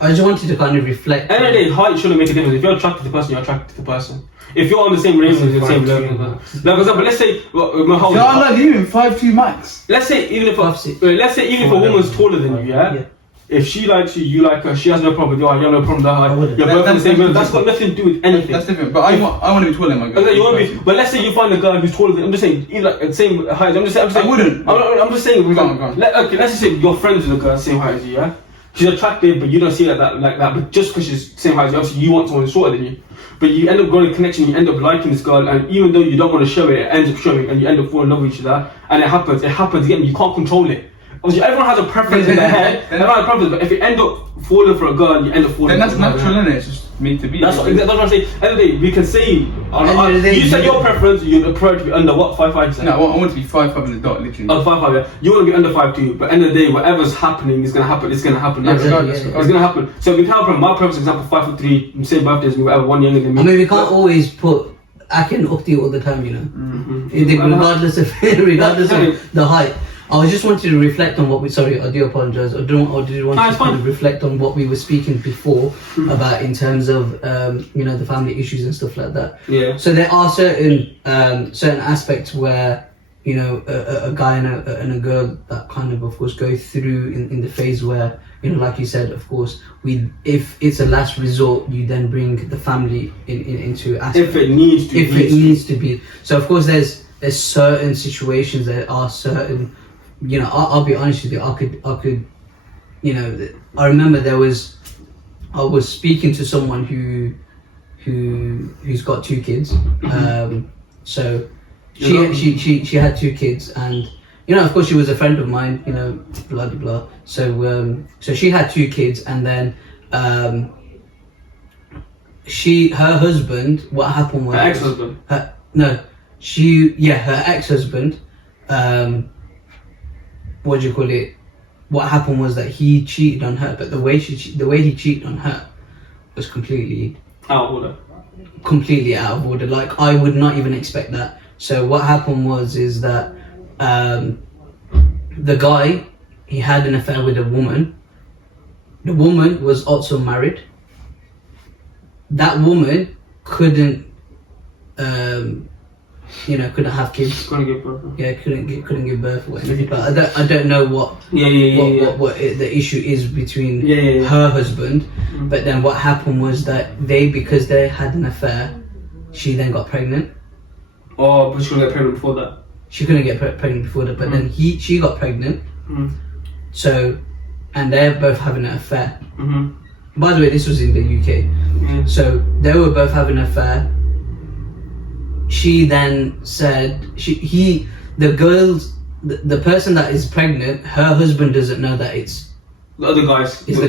I just wanted to kind of reflect. End of the day, height shouldn't make a difference. If you're attracted to the person, you're attracted to the person. If you're on the same range, you're the same level. Like for example, let's say I'm not even 5'2" max. Let's say even if a woman's taller than you, yeah. If she likes you, you like her. She has no problem with you. You have no problem with her. wouldn't. You're both in the same room. That's got nothing to do with anything. That's different. But I want to be taller than my girl. Okay, you want to be, but let's say you find a girl who's taller than. I'm just saying, either like the same height. I'm just saying. I wouldn't. I'm just saying. Go on. Okay, let's just say you're friends with a girl same height as you. Yeah, she's attractive, but you don't see her like that. But just because she's same height as you, obviously you want someone who's shorter than you. But you end up growing a connection. You end up liking this girl, and even though you don't want to show it, it ends up showing, and you end up falling in love with each other. And it happens. It happens again. You can't control it. Obviously, everyone has a preference in their head. Everyone has a preference, but if you end up falling for a girl, you end up falling. Then that's for a girl. natural, isn't it? It's just meant to be. That's what I'm saying. End of the day, we can say. End of the day, You said your preference. You'd prefer to be under what 5'5". No, I want to be 5'5" in the dot, literally. Oh, 5'5", yeah. You want to be under 5'2", but end of the day, whatever's happening is gonna happen. It's gonna happen. Yeah, Regardless. yeah, yeah. It's gonna happen. So we can have from my preference, example, 5'3", same birthday as me, whatever, 1 younger than me. I mean, we can't always put Akin up to you all the time, you know. Mm-hmm. Regardless of the height. I just wanted to reflect on what we. Sorry, I do apologize. Or did you want to kind of reflect on what we were speaking before about in terms of the family issues and stuff like that. Yeah. So there are certain aspects where a guy and a girl that kind of course go through in the phase where like you said, of course, if it's a last resort, you then bring the family into aspect. If it needs to be. So of course there's certain situations, there are certain. I'll be honest with you. I could. I remember I was speaking to someone who's got 2 kids. So she had 2 kids, and of course she was a friend of mine. Blah blah blah. So she had 2 kids, and then her husband. What happened was her ex-husband. Her ex-husband. What do you call it? What happened was that he cheated on her, but the way he cheated on her was completely out of order. Completely out of order. Like, I would not even expect that. So what happened is that the guy, he had an affair with a woman. The woman was also married. That woman couldn't have kids. Couldn't give birth. Yeah, couldn't give birth or anything. But I don't know what what the issue is between her husband. But then what happened was that because they had an affair, she then got pregnant. Oh, but she couldn't get pregnant before that. She couldn't get pregnant before that. But then she got pregnant. So, and they're both having an affair. By the way, this was in the UK. So they were both having an affair. She then said the person that is pregnant, her husband doesn't know that it's the other guys. It's the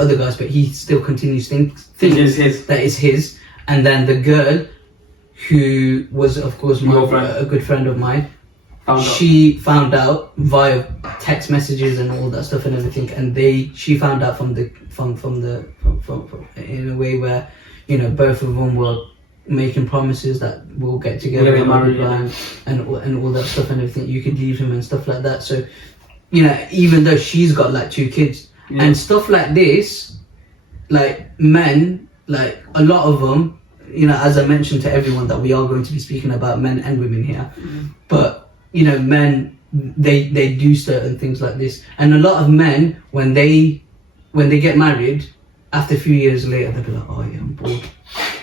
other guys, but he still continues thinks that it's his. And then the girl, who was of course a good friend of mine, she found out via text messages and all that stuff and everything, and she found out from in a way where both of them were making promises that we'll get together and married and all that stuff and everything. You could leave him and stuff like that. So even though she's got like 2 kids and stuff like this, like men, like a lot of them, as I mentioned to everyone that we are going to be speaking about men and women here, but men, they do certain things like this, and a lot of men when they get married, after a few years later they'll be like, oh yeah,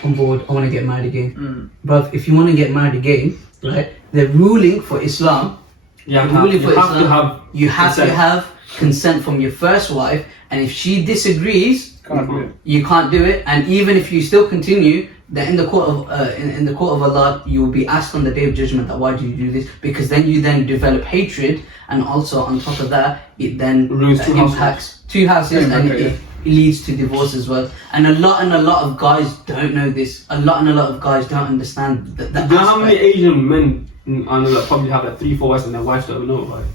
I'm bored, I want to get married again. But if you want to get married again, right, the ruling for Islam, you have to have consent from your first wife, and if she disagrees, you can't do it. And even if you still continue, then in the court of Allah, you will be asked on the Day of Judgment that why do you do this? Because then you develop hatred, and also on top of that, it then impacts 2 houses, and it leads to divorce as well. And a lot of guys don't know this. A lot of guys don't understand that. Do you know how many Asian men I know that probably have like 3-4 wives and their wives don't know about it?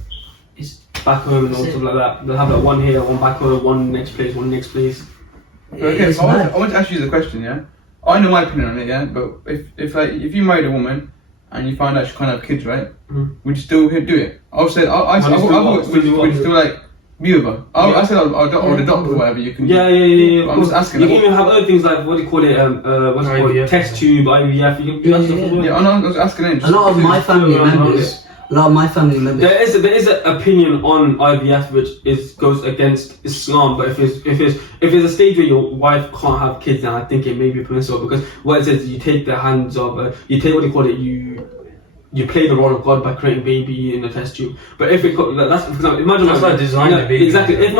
It's back home and all stuff like that. They'll have like one here, one back home, one next place. Okay, so I want to ask you the question, yeah? I know my opinion on it, yeah? But if you married a woman and you find out she can't have kids, right? Would you still do it? I would still like be with her. I said I would adopt or whatever. You can. Yeah. I'm just asking. You can even have other things like what do you call it? Test tube, IVF. You can do that stuff as well. Yeah, I was asking him. A lot of my family members, a lot of my family members. There is an opinion on IVF which goes against Islam, but if it's a stage where your wife can't have kids, then I think it may be permissible, because what it says is you take the hands of you take what they call it, you play the role of God by creating a baby in a test tube. But if it that's, for example, imagine that's like designing the baby. Exactly. If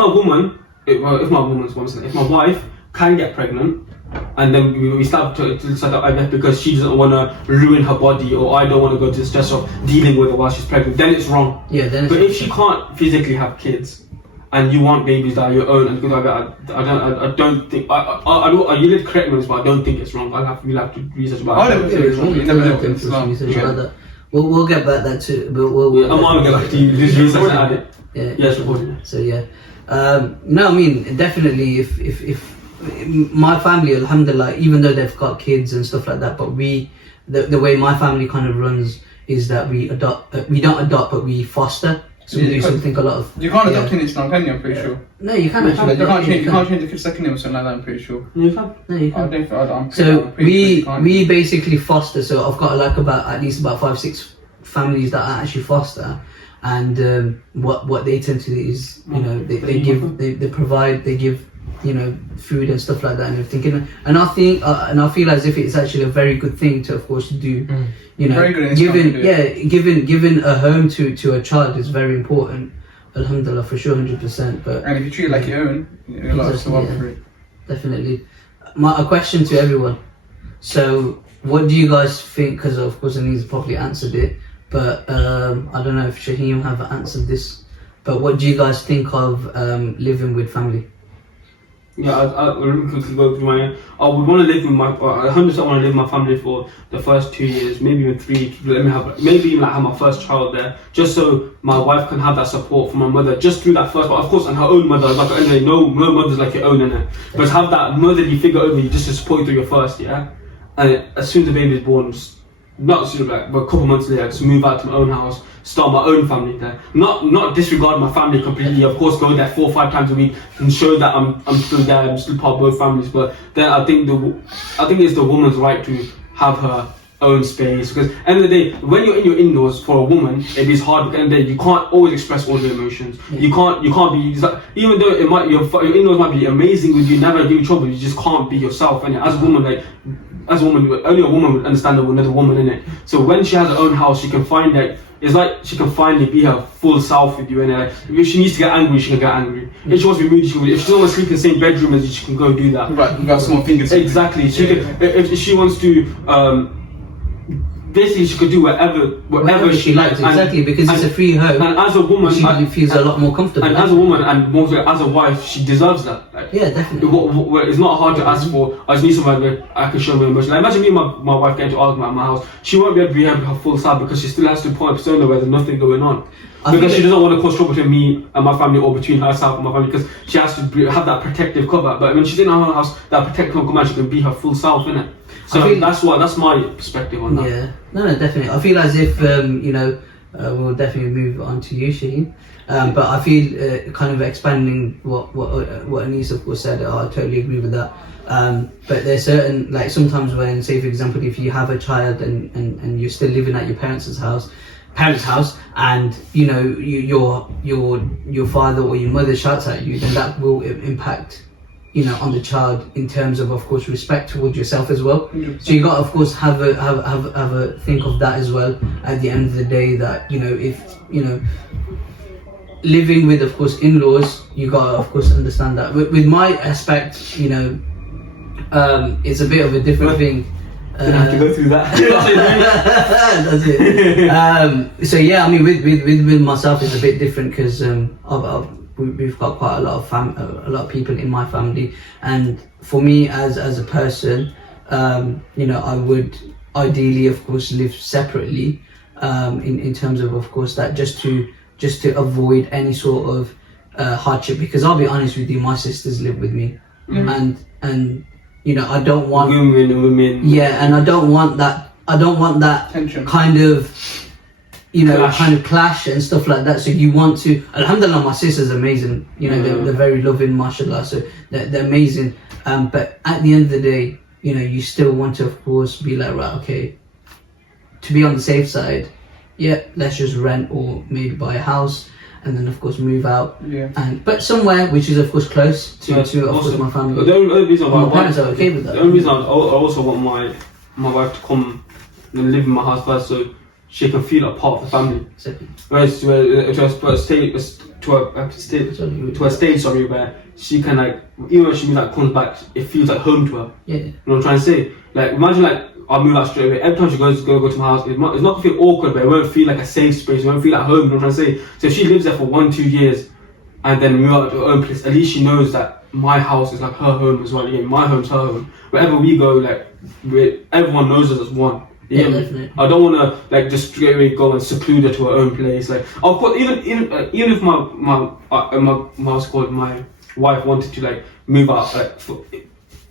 my wife can get pregnant, and then we start to set up IVF because she doesn't want to ruin her body, or I don't want to go to the stress of dealing with her while she's pregnant, then it's wrong. Yeah, then. But if she can't physically have kids, and you want babies that are your own, and I don't think you did correct me, but I don't think it's wrong. We'll have to research about I don't think it's wrong. You never know in Islam. That. We'll get back that too. Amaan will get back to you. Just research at it. Yeah. Yes, recording. So yeah, no, I mean definitely if my family, alhamdulillah, even though they've got kids and stuff like that, but the way my family kind of runs is that we don't adopt, but we foster. So we do something a lot of. You can't adopt in Islam, can you? I'm pretty sure. No, you can't actually. You can't change the kid's second name or something like that. I'm pretty sure. You can. No, you can't. So we basically foster. So I've got like at least about 5-6 families that I actually foster, and what they tend to do is, you know, they provide, they give, you know, food and stuff like that and everything, and I think and I feel as if it's actually a very good thing to, of course, do. You know, giving a home to a child is very important. Alhamdulillah, for sure, 100%. But and if you treat it like your own, you'll last the world for it. Definitely. A question to everyone. So, what do you guys think? Because of course, Anise probably answered it, but I don't know if Shaheim have answered this. But what do you guys think of living with family? Yeah, I really quickly go through I would want to live with my. I 100% want to live with my family for the first 2 years, maybe even 3. Maybe even have my first child there, just so my wife can have that support from my mother, just through that first. But of course, and her own mother, like anyway, no mother's like your own, innit? But have that motherly figure over you, just to support you through your first, yeah. And as soon as the baby is born, not soon, but a couple months later, just move out to my own house, start my own family there. Not disregard my family completely. Of course, go there 4 or 5 times a week and show that I'm still there. I'm still part of both families. But then I think it's the woman's right to have her own space, because at the end of the day, when you're in your indoors, for a woman, it is hard, because at the end of the day, you can't always express all your emotions. You can't be, even though it might, your indoors might be amazing with you, never give you trouble, you just can't be yourself. And as a woman, only a woman would understand another woman, in it. So when she has her own house, she can find that it's like she can finally be her full self with you. And if she needs to get angry, she can get angry. If she wants to be moody, she can. If she doesn't want to sleep in the same bedroom as you, she can go do that. Right, you got small fingers. Exactly. She can. If she wants to. Basically, she could do whatever she likes. Exactly, because it's a free home. And as a woman, she feels a lot more comfortable. And as a woman, and more so as a wife, she deserves that. Like, yeah, definitely. It's not hard to ask for. I just need someone where I can show my emotion. Like, imagine me and my wife getting to argument at my house. She won't be able to be her full self, because she still has to put a persona where there's nothing going on. Because she doesn't want to cause trouble between me and my family, or between herself and my family, because she has to have that protective cover. But when she's in her house, that protective cover, she can be her full self, innit? So that's my perspective on that. Yeah, no, definitely. I feel as if we'll definitely move on to you, Shaheem. But I feel kind of expanding what Anise of course said. I totally agree with that. But there's certain, like, sometimes when, say for example, if you have a child and you're still living at your parents' house, and you know your father or your mother shouts at you, then that will impact, you know, on the child in terms of course respect towards yourself as well. So you got to, of course, have a think of that as well at the end of the day, that, you know, if, you know, living with, of course, in-laws, you got to, of course, understand that. With my aspect, you know, it's a bit of a different thing. Didn't have to go through that. That's it. So yeah, I mean, with myself, it's a bit different, because we've got quite a lot of people in my family, and for me as a person, you know, I would ideally, of course, live separately, in terms of course, that just to avoid any sort of hardship, because I'll be honest with you, my sisters live with me, and you know, I don't want women. Yeah, and I don't want that tension, kind of, you know, kind of clash and stuff like that. So you want to, alhamdulillah, my sister's amazing. You know, they're very loving, mashallah. So they're amazing. But at the end of the day, you know, you still want to, of course, be like, right, okay, to be on the safe side, yeah, let's just rent or maybe buy a house, and then of course move out. Yeah. But somewhere which is of course close to of also, course my family. The only reason My parents are okay with that. The only reason I also want my wife to come and live in my house first, so she can feel a part of the family. Exactly. Whereas to a stage, sorry, where she can like, even when she like comes back, it feels like home to her. Yeah. You know what I'm trying to say? Like, imagine like I move out straight away. Every time she go to my house, it's not gonna feel awkward, but it won't feel like a safe space. It won't feel like home. You know what I'm trying to say? So if she lives there for 1-2 years, and then move out to her own place, at least she knows that my house is like her home as well. Yeah, my home's her home. Wherever we go, like everyone knows us as one. You Yeah, know? definitely. I don't want to like just straight away go and seclude her to her own place. Like, of course, even if my wife wanted to like move out,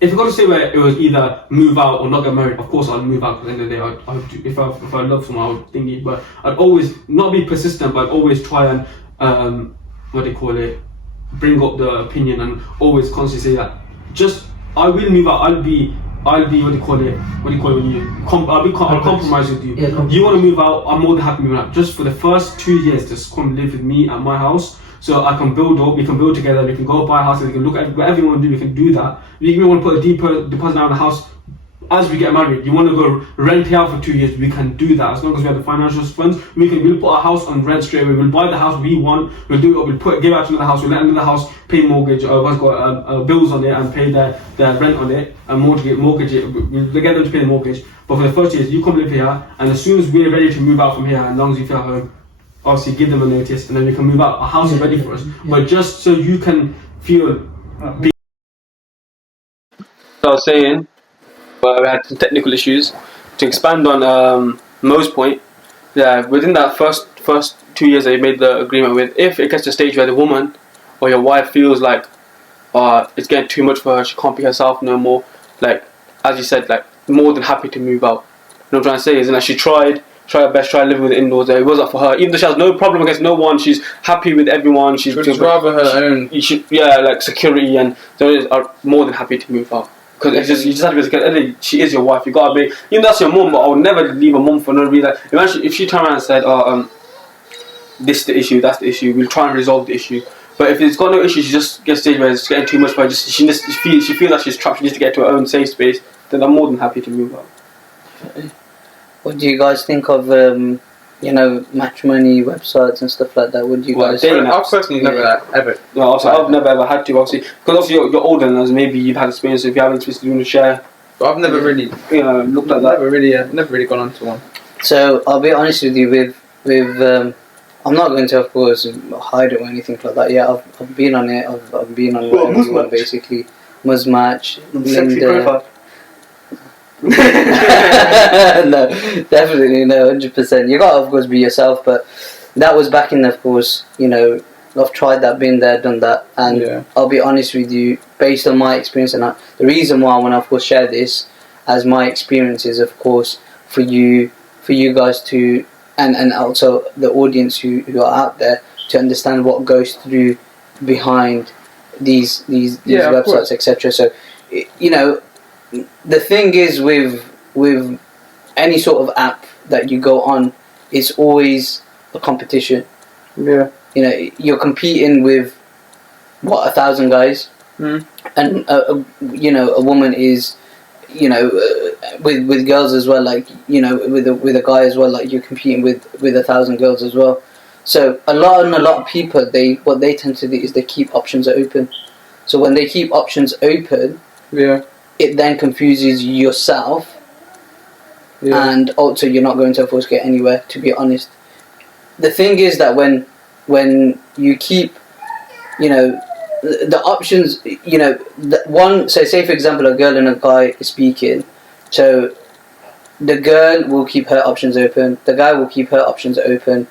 if I got to say where it was either move out or not get married, of course I'd move out. Because at the end of the day, I'd do, if I love someone, I would thingy. But I'd always not be persistent, but I'd always try and bring up the opinion and always constantly say that I will move out. I'll be I'll compromise with you. Yeah, You want to move out, I'm more than happy moving out. Just for the first 2 years, just come live with me at my house. So I can build up, we can build together, we can go buy a house, we can look at whatever you want to do, we can do that. We even want to put a deeper deposit down on the house as we get married. You want to go rent it out for 2 years, we can do that. As long as we have the financial funds, we'll put our house on rent straight away. We'll buy the house we want, we'll do it, give out to another house, we'll let another house pay mortgage, what's got bills on it and pay their rent on it and mortgage it. We'll get them to pay the mortgage. But for the first years, you come live here, and as soon as we're ready to move out from here, and as long as you feel at home, obviously give them a notice, and then we can move out. Our house is ready for us. But just so you can feel. I was saying, we had some technical issues. To expand on Mo's point, yeah, within that first 2 years that you made the agreement with, if it gets to a stage where the woman or your wife feels like it's getting too much for her, she can't be herself no more, like as you said, like more than happy to move out. You know what I'm trying to say? Isn't that she tried her best, tried living with the indoors. It wasn't for her. Even though she has no problem against no one, she's happy with everyone. She's rather her own. Like security, and so are more than happy to move out. Because you just have to be secure. She is your wife. You gotta be. Even though that's your mum, but I would never leave a mum for no reason. Like, imagine if she turned around and said, this is the issue, that's the issue. We'll try and resolve the issue. But if it's got no issue, she just gets to a stage where it's getting too much for her. She feels like she's trapped. She needs to get to her own safe space. Then I'm more than happy to move out. What do you guys think of matrimony websites and stuff like that? What do you guys? I've personally never ever. No, I've never ever had to. Obviously, because obviously you're older than us. Maybe you've had experience. If you haven't, you want to share. But I've never really looked at that. Never really gone onto one. So I'll be honest with you. With I'm not going to, of course, hide it or anything like that. Yeah, I've been on it. I've been on Muzmatch. Basically, Muzmatch. Sexy profile. No, definitely no, 100%. You gotta of course be yourself, but that was back in, of course, I've tried that, been there, done that, and I'll be honest with you, based on my experience, and the reason why I want to of course share this as my experience is, of course, for you guys to, and also the audience who are out there to understand what goes through behind these websites, etc. So, the thing is with any sort of app that you go on, it's always a competition. Yeah. You're competing with 1,000 guys, and a woman is, with girls as well. Like with a guy as well. Like you're competing with 1,000 girls as well. So a lot of people what they tend to do is they keep options open. So when they keep options open, it then confuses yourself, and also you're not going to of course get anywhere, to be honest. The thing is that when you keep the options, so say for example a girl and a guy is speaking, so the girl will keep her options open, the guy will keep her options open,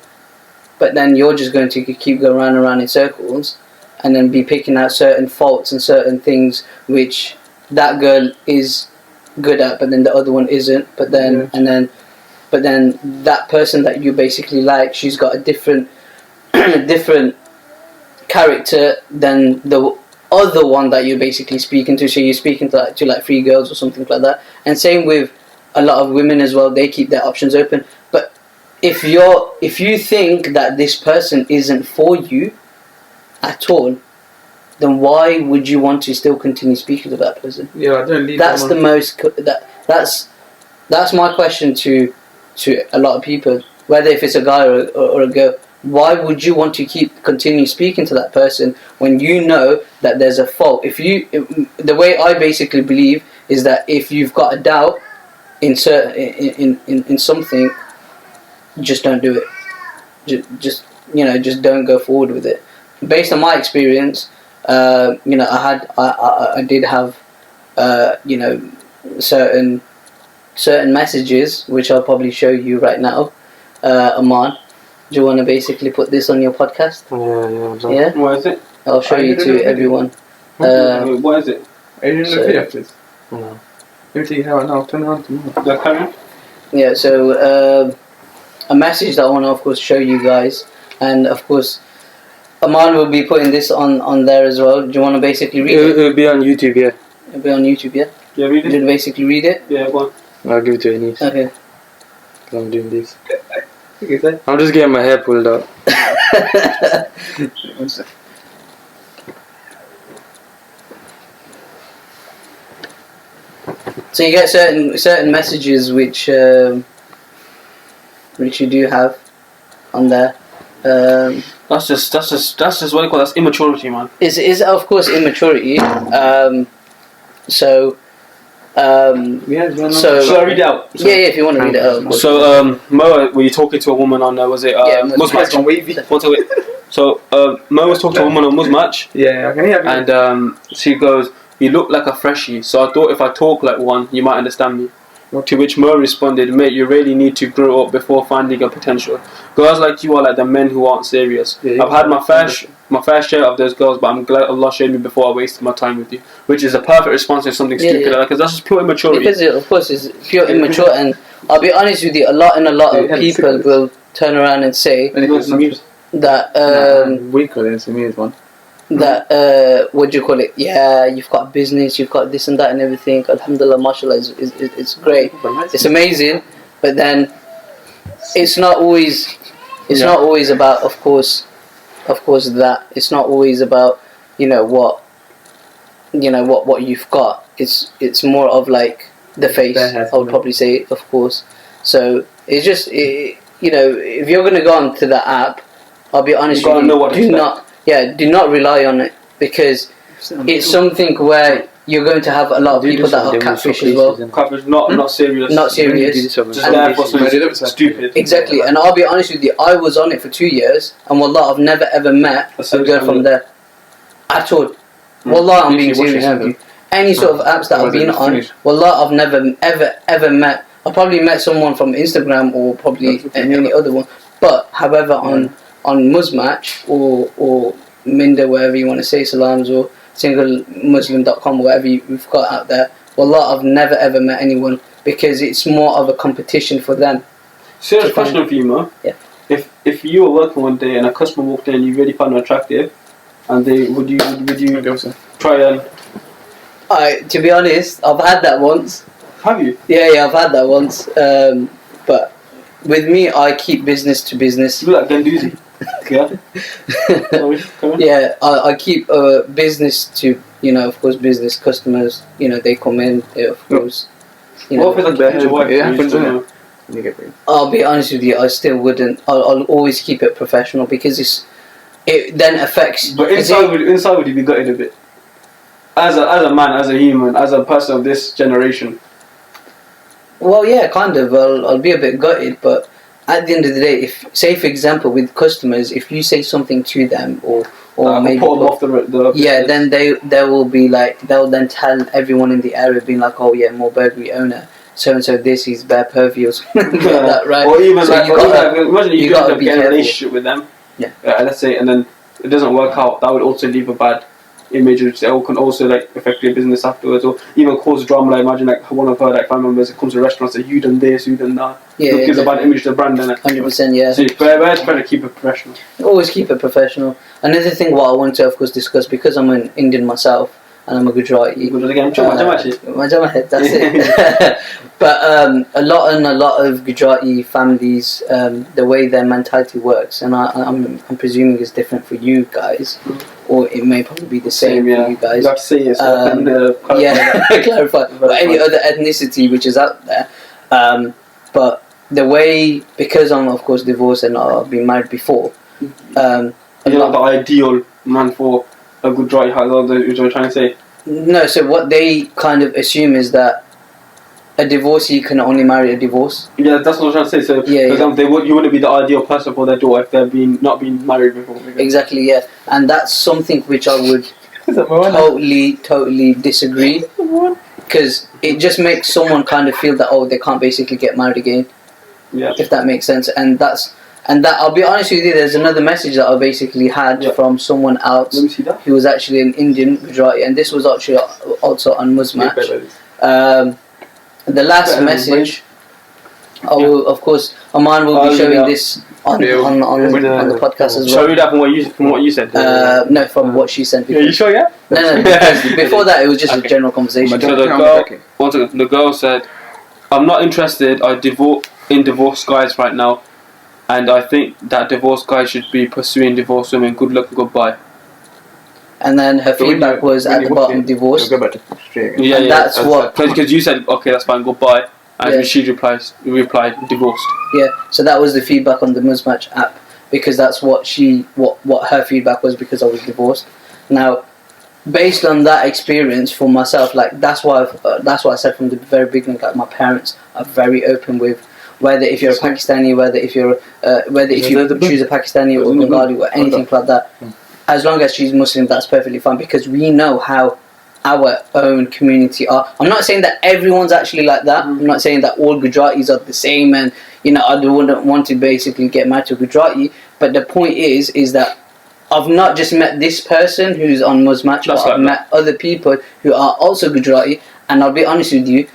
but then you're just going to keep going round and round in circles, and then be picking out certain faults and certain things which that girl is good at, but then the other one isn't. But then but then that person that you basically like, she's got a different character than the other one that you're basically speaking to. So you're speaking to like 3 girls or something like that. And same with a lot of women as well. They keep their options open. But if you think that this person isn't for you at all, then why would you want to still continue speaking to that person? Yeah, I don't leave. That's the most. That's my question to a lot of people, whether if it's a guy or a girl. Why would you want to continue speaking to that person when you know that there's a fault? The way I basically believe is that if you've got a doubt in something, just don't do it. Just don't go forward with it. Based on my experience, I did have certain messages which I'll probably show you right now. Amaan, do you want to basically put this on your podcast? Yeah. What is it? I'll show you to everyone. What is it? Are you doing the video, please? No. Everything you have now, turn around to me. The camera? Yeah. So a message that I want to, of course, show you guys, and of course, Amaan will be putting this on there as well. Do you want to basically read it? It'll be on YouTube, yeah. It'll be on YouTube, yeah. Yeah, read You it. should basically read it. Yeah, go on. I'll give it to Anis. Okay. Because I'm doing this. Okay, sir. I'm just getting my hair pulled out. One sec. So you get certain messages which you do have on there. That's just what you call that's immaturity, man. Is of course immaturity. So Shall I read it out? yeah, if you want to read it out. Of course. So, Mo, were you talking to a woman on, was it, Yeah, Muzmatch? So, Mo was talking to a woman on Muzmatch, Yeah, I can hear you. and she goes, "You look like a freshie, so I thought if I talk like one, you might understand me." To which Mo responded, "Mate, you really need to grow up before finding your potential. Girls like you are like the men who aren't serious. Yeah, I've had my fair share of those girls, but I'm glad Allah showed me before I wasted my time with you." Which is a perfect response to something Yeah, stupid, yeah. because that's just pure immaturity. Because of course it's pure immature, and I'll be honest with you, a lot of people will turn around and say And it goes to music. that Weaker than Samir's one. that what do you call it? Yeah, you've got business, you've got this and that and everything. Alhamdulillah, mashallah, it's great, it's amazing. But then it's not always about, of course that it's not always about what you've got. It's more of like the face. I would probably say, of course. So it's just if you're gonna go onto the app, I'll be honest with you, do not rely on it, because it's something where you're going to have a lot of people that are catfish as well. Catfish, not serious. Not serious. Just there for something stupid. Exactly, and I'll be honest with you, I was on it for 2 years, and wallah, I've never ever met a girl from there at all. Wallah, I'm being serious with you. Any sort of apps that I've been on, wallah, I've never ever met. I probably met someone from Instagram or probably any other one, but however on Muzmatch or Minda, wherever you want to say, Salams, or singlemuslim.com, whatever you've got out there, wallah, I've never ever met anyone, because it's more of a competition for them. Serious question for you, Mo. Yeah. If you were working one day and a customer walked in and you really found them attractive, and would you try and... To be honest, I've had that once. Have you? Yeah, I've had that once. But with me, I keep business to business. You look like Ganduzi. Yeah. Yeah, I keep business to, of course, business customers. They come in, of course. What if it's like your wife? Yeah, happens, you I'll be honest with you, I still wouldn't. I'll always keep it professional, because it then affects. But inside would you be gutted a bit? As a man, as a human, as a person of this generation. Well, yeah, kind of. I'll be a bit gutted, but at the end of the day, if, say for example, with customers, if you say something to them or maybe put them off the then they will be like, they'll then tell everyone in the area, being like, oh yeah, more burglary owner, so and so, this is bare pervy or something like that, right? Or even so imagine you gotta end up be getting a careful. relationship with them. Yeah. Let's say, and then it doesn't work out. That would also leave a bad image, which can also affect your business afterwards, or even cause drama. Imagine one of her family members comes to a restaurant and says, "You done this, you done that." Yeah, it gives a bad image to the brand, innit? 100%, yeah. So it's better to keep it professional. Always keep it professional. Another thing what I want to, of course, discuss, because I'm an Indian myself, and I'm a Gujarati. Muzmatch. That's it. But a lot of Gujarati families, the way their mentality works, and I'm presuming is different for you guys, or it may probably be the same for you guys. You have to say yes. Clarify. But any other ethnicity which is out there, but the way, because I'm of course divorced and I've been married before. You're not the ideal man for a Gujarati household. Is what you're trying to say? No. So what they kind of assume is that a divorcee can only marry a divorce. Yeah, that's what I'm trying to say. So, for example, you wouldn't be the ideal person for their daughter if they've not been married before. Exactly, yeah. And that's something which I would totally disagree. Because it just makes someone kind of feel that, they can't basically get married again. Yeah. If that makes sense. And that I'll be honest with you, there's another message that I basically had from someone else. Let me see that. Who was actually an Indian Gujarati. And this was actually also on Muzmatch. The last message, I will, of course, Amaan will be showing this on the podcast as well. Shall I read that from what you said? No, from what she sent before. Yeah, you sure, yeah? No, because before that it was just a general conversation. So the girl said, I'm not interested in divorced guys right now, and I think that divorced guys should be pursuing divorced women. Good luck and goodbye. And then her feedback was at the bottom, divorced. Yeah, that's what... Because you said, okay, that's fine, goodbye. And she replied, divorced. Yeah, so that was the feedback on the Muzmatch app. Because that's what her feedback was, because I was divorced. Now, based on that experience for myself, like that's why I said from the very beginning, like my parents are very open with whether if you're a Pakistani, whether if you choose a Pakistani or Bengali or anything like that. As long as she's Muslim, that's perfectly fine, because we know how our own community are. I'm not saying that everyone's actually like that. I'm not saying that all Gujaratis are the same, and I wouldn't want to basically get married to a Gujarati. But the point is that I've not just met this person who's on Muzmatch, but I've met other people who are also Gujarati, and I'll be honest with you,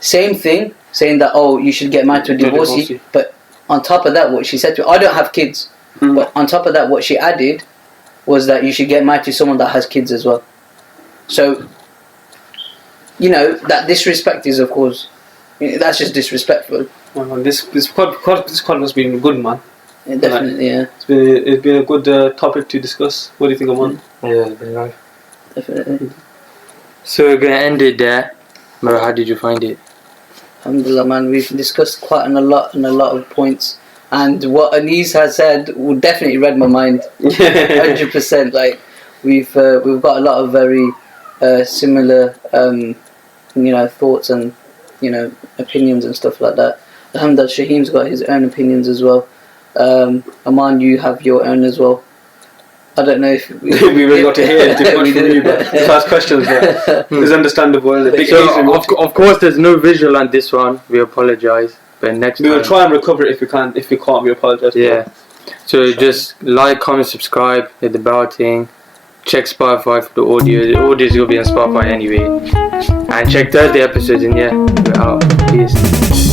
same thing, saying that you should get married to a divorcee. But on top of that, what she said to me, I don't have kids, but on top of that, what she added was that you should get married to someone that has kids as well. So, that disrespect is, of course, that's just disrespectful. This podcast has been good, man. Yeah, definitely, yeah. It's been a good topic to discuss. What do you think, Amaan? Yeah, it's been nice. Definitely. So we're gonna end it there. Mara, how did you find it? Alhamdulillah, man. We've discussed quite a lot of points. And what Anis has said definitely read my mind, 100%. Like we've got a lot of very similar, thoughts and opinions and stuff like that. Alhamdulillah, Shaheim's got his own opinions as well. Amaan, you have your own as well. I don't know if we really got to hear too much from you, but the first questions it's understandable. Of course, there's no visual on this one. We apologize. But next time, we will try and recover it if we can. If we can't, we apologize. Yeah. So just like, comment, subscribe, hit the bell thing. Check Spotify for the audio. The audio will be on Spotify anyway. And check Thursday episodes. And we're out. Peace.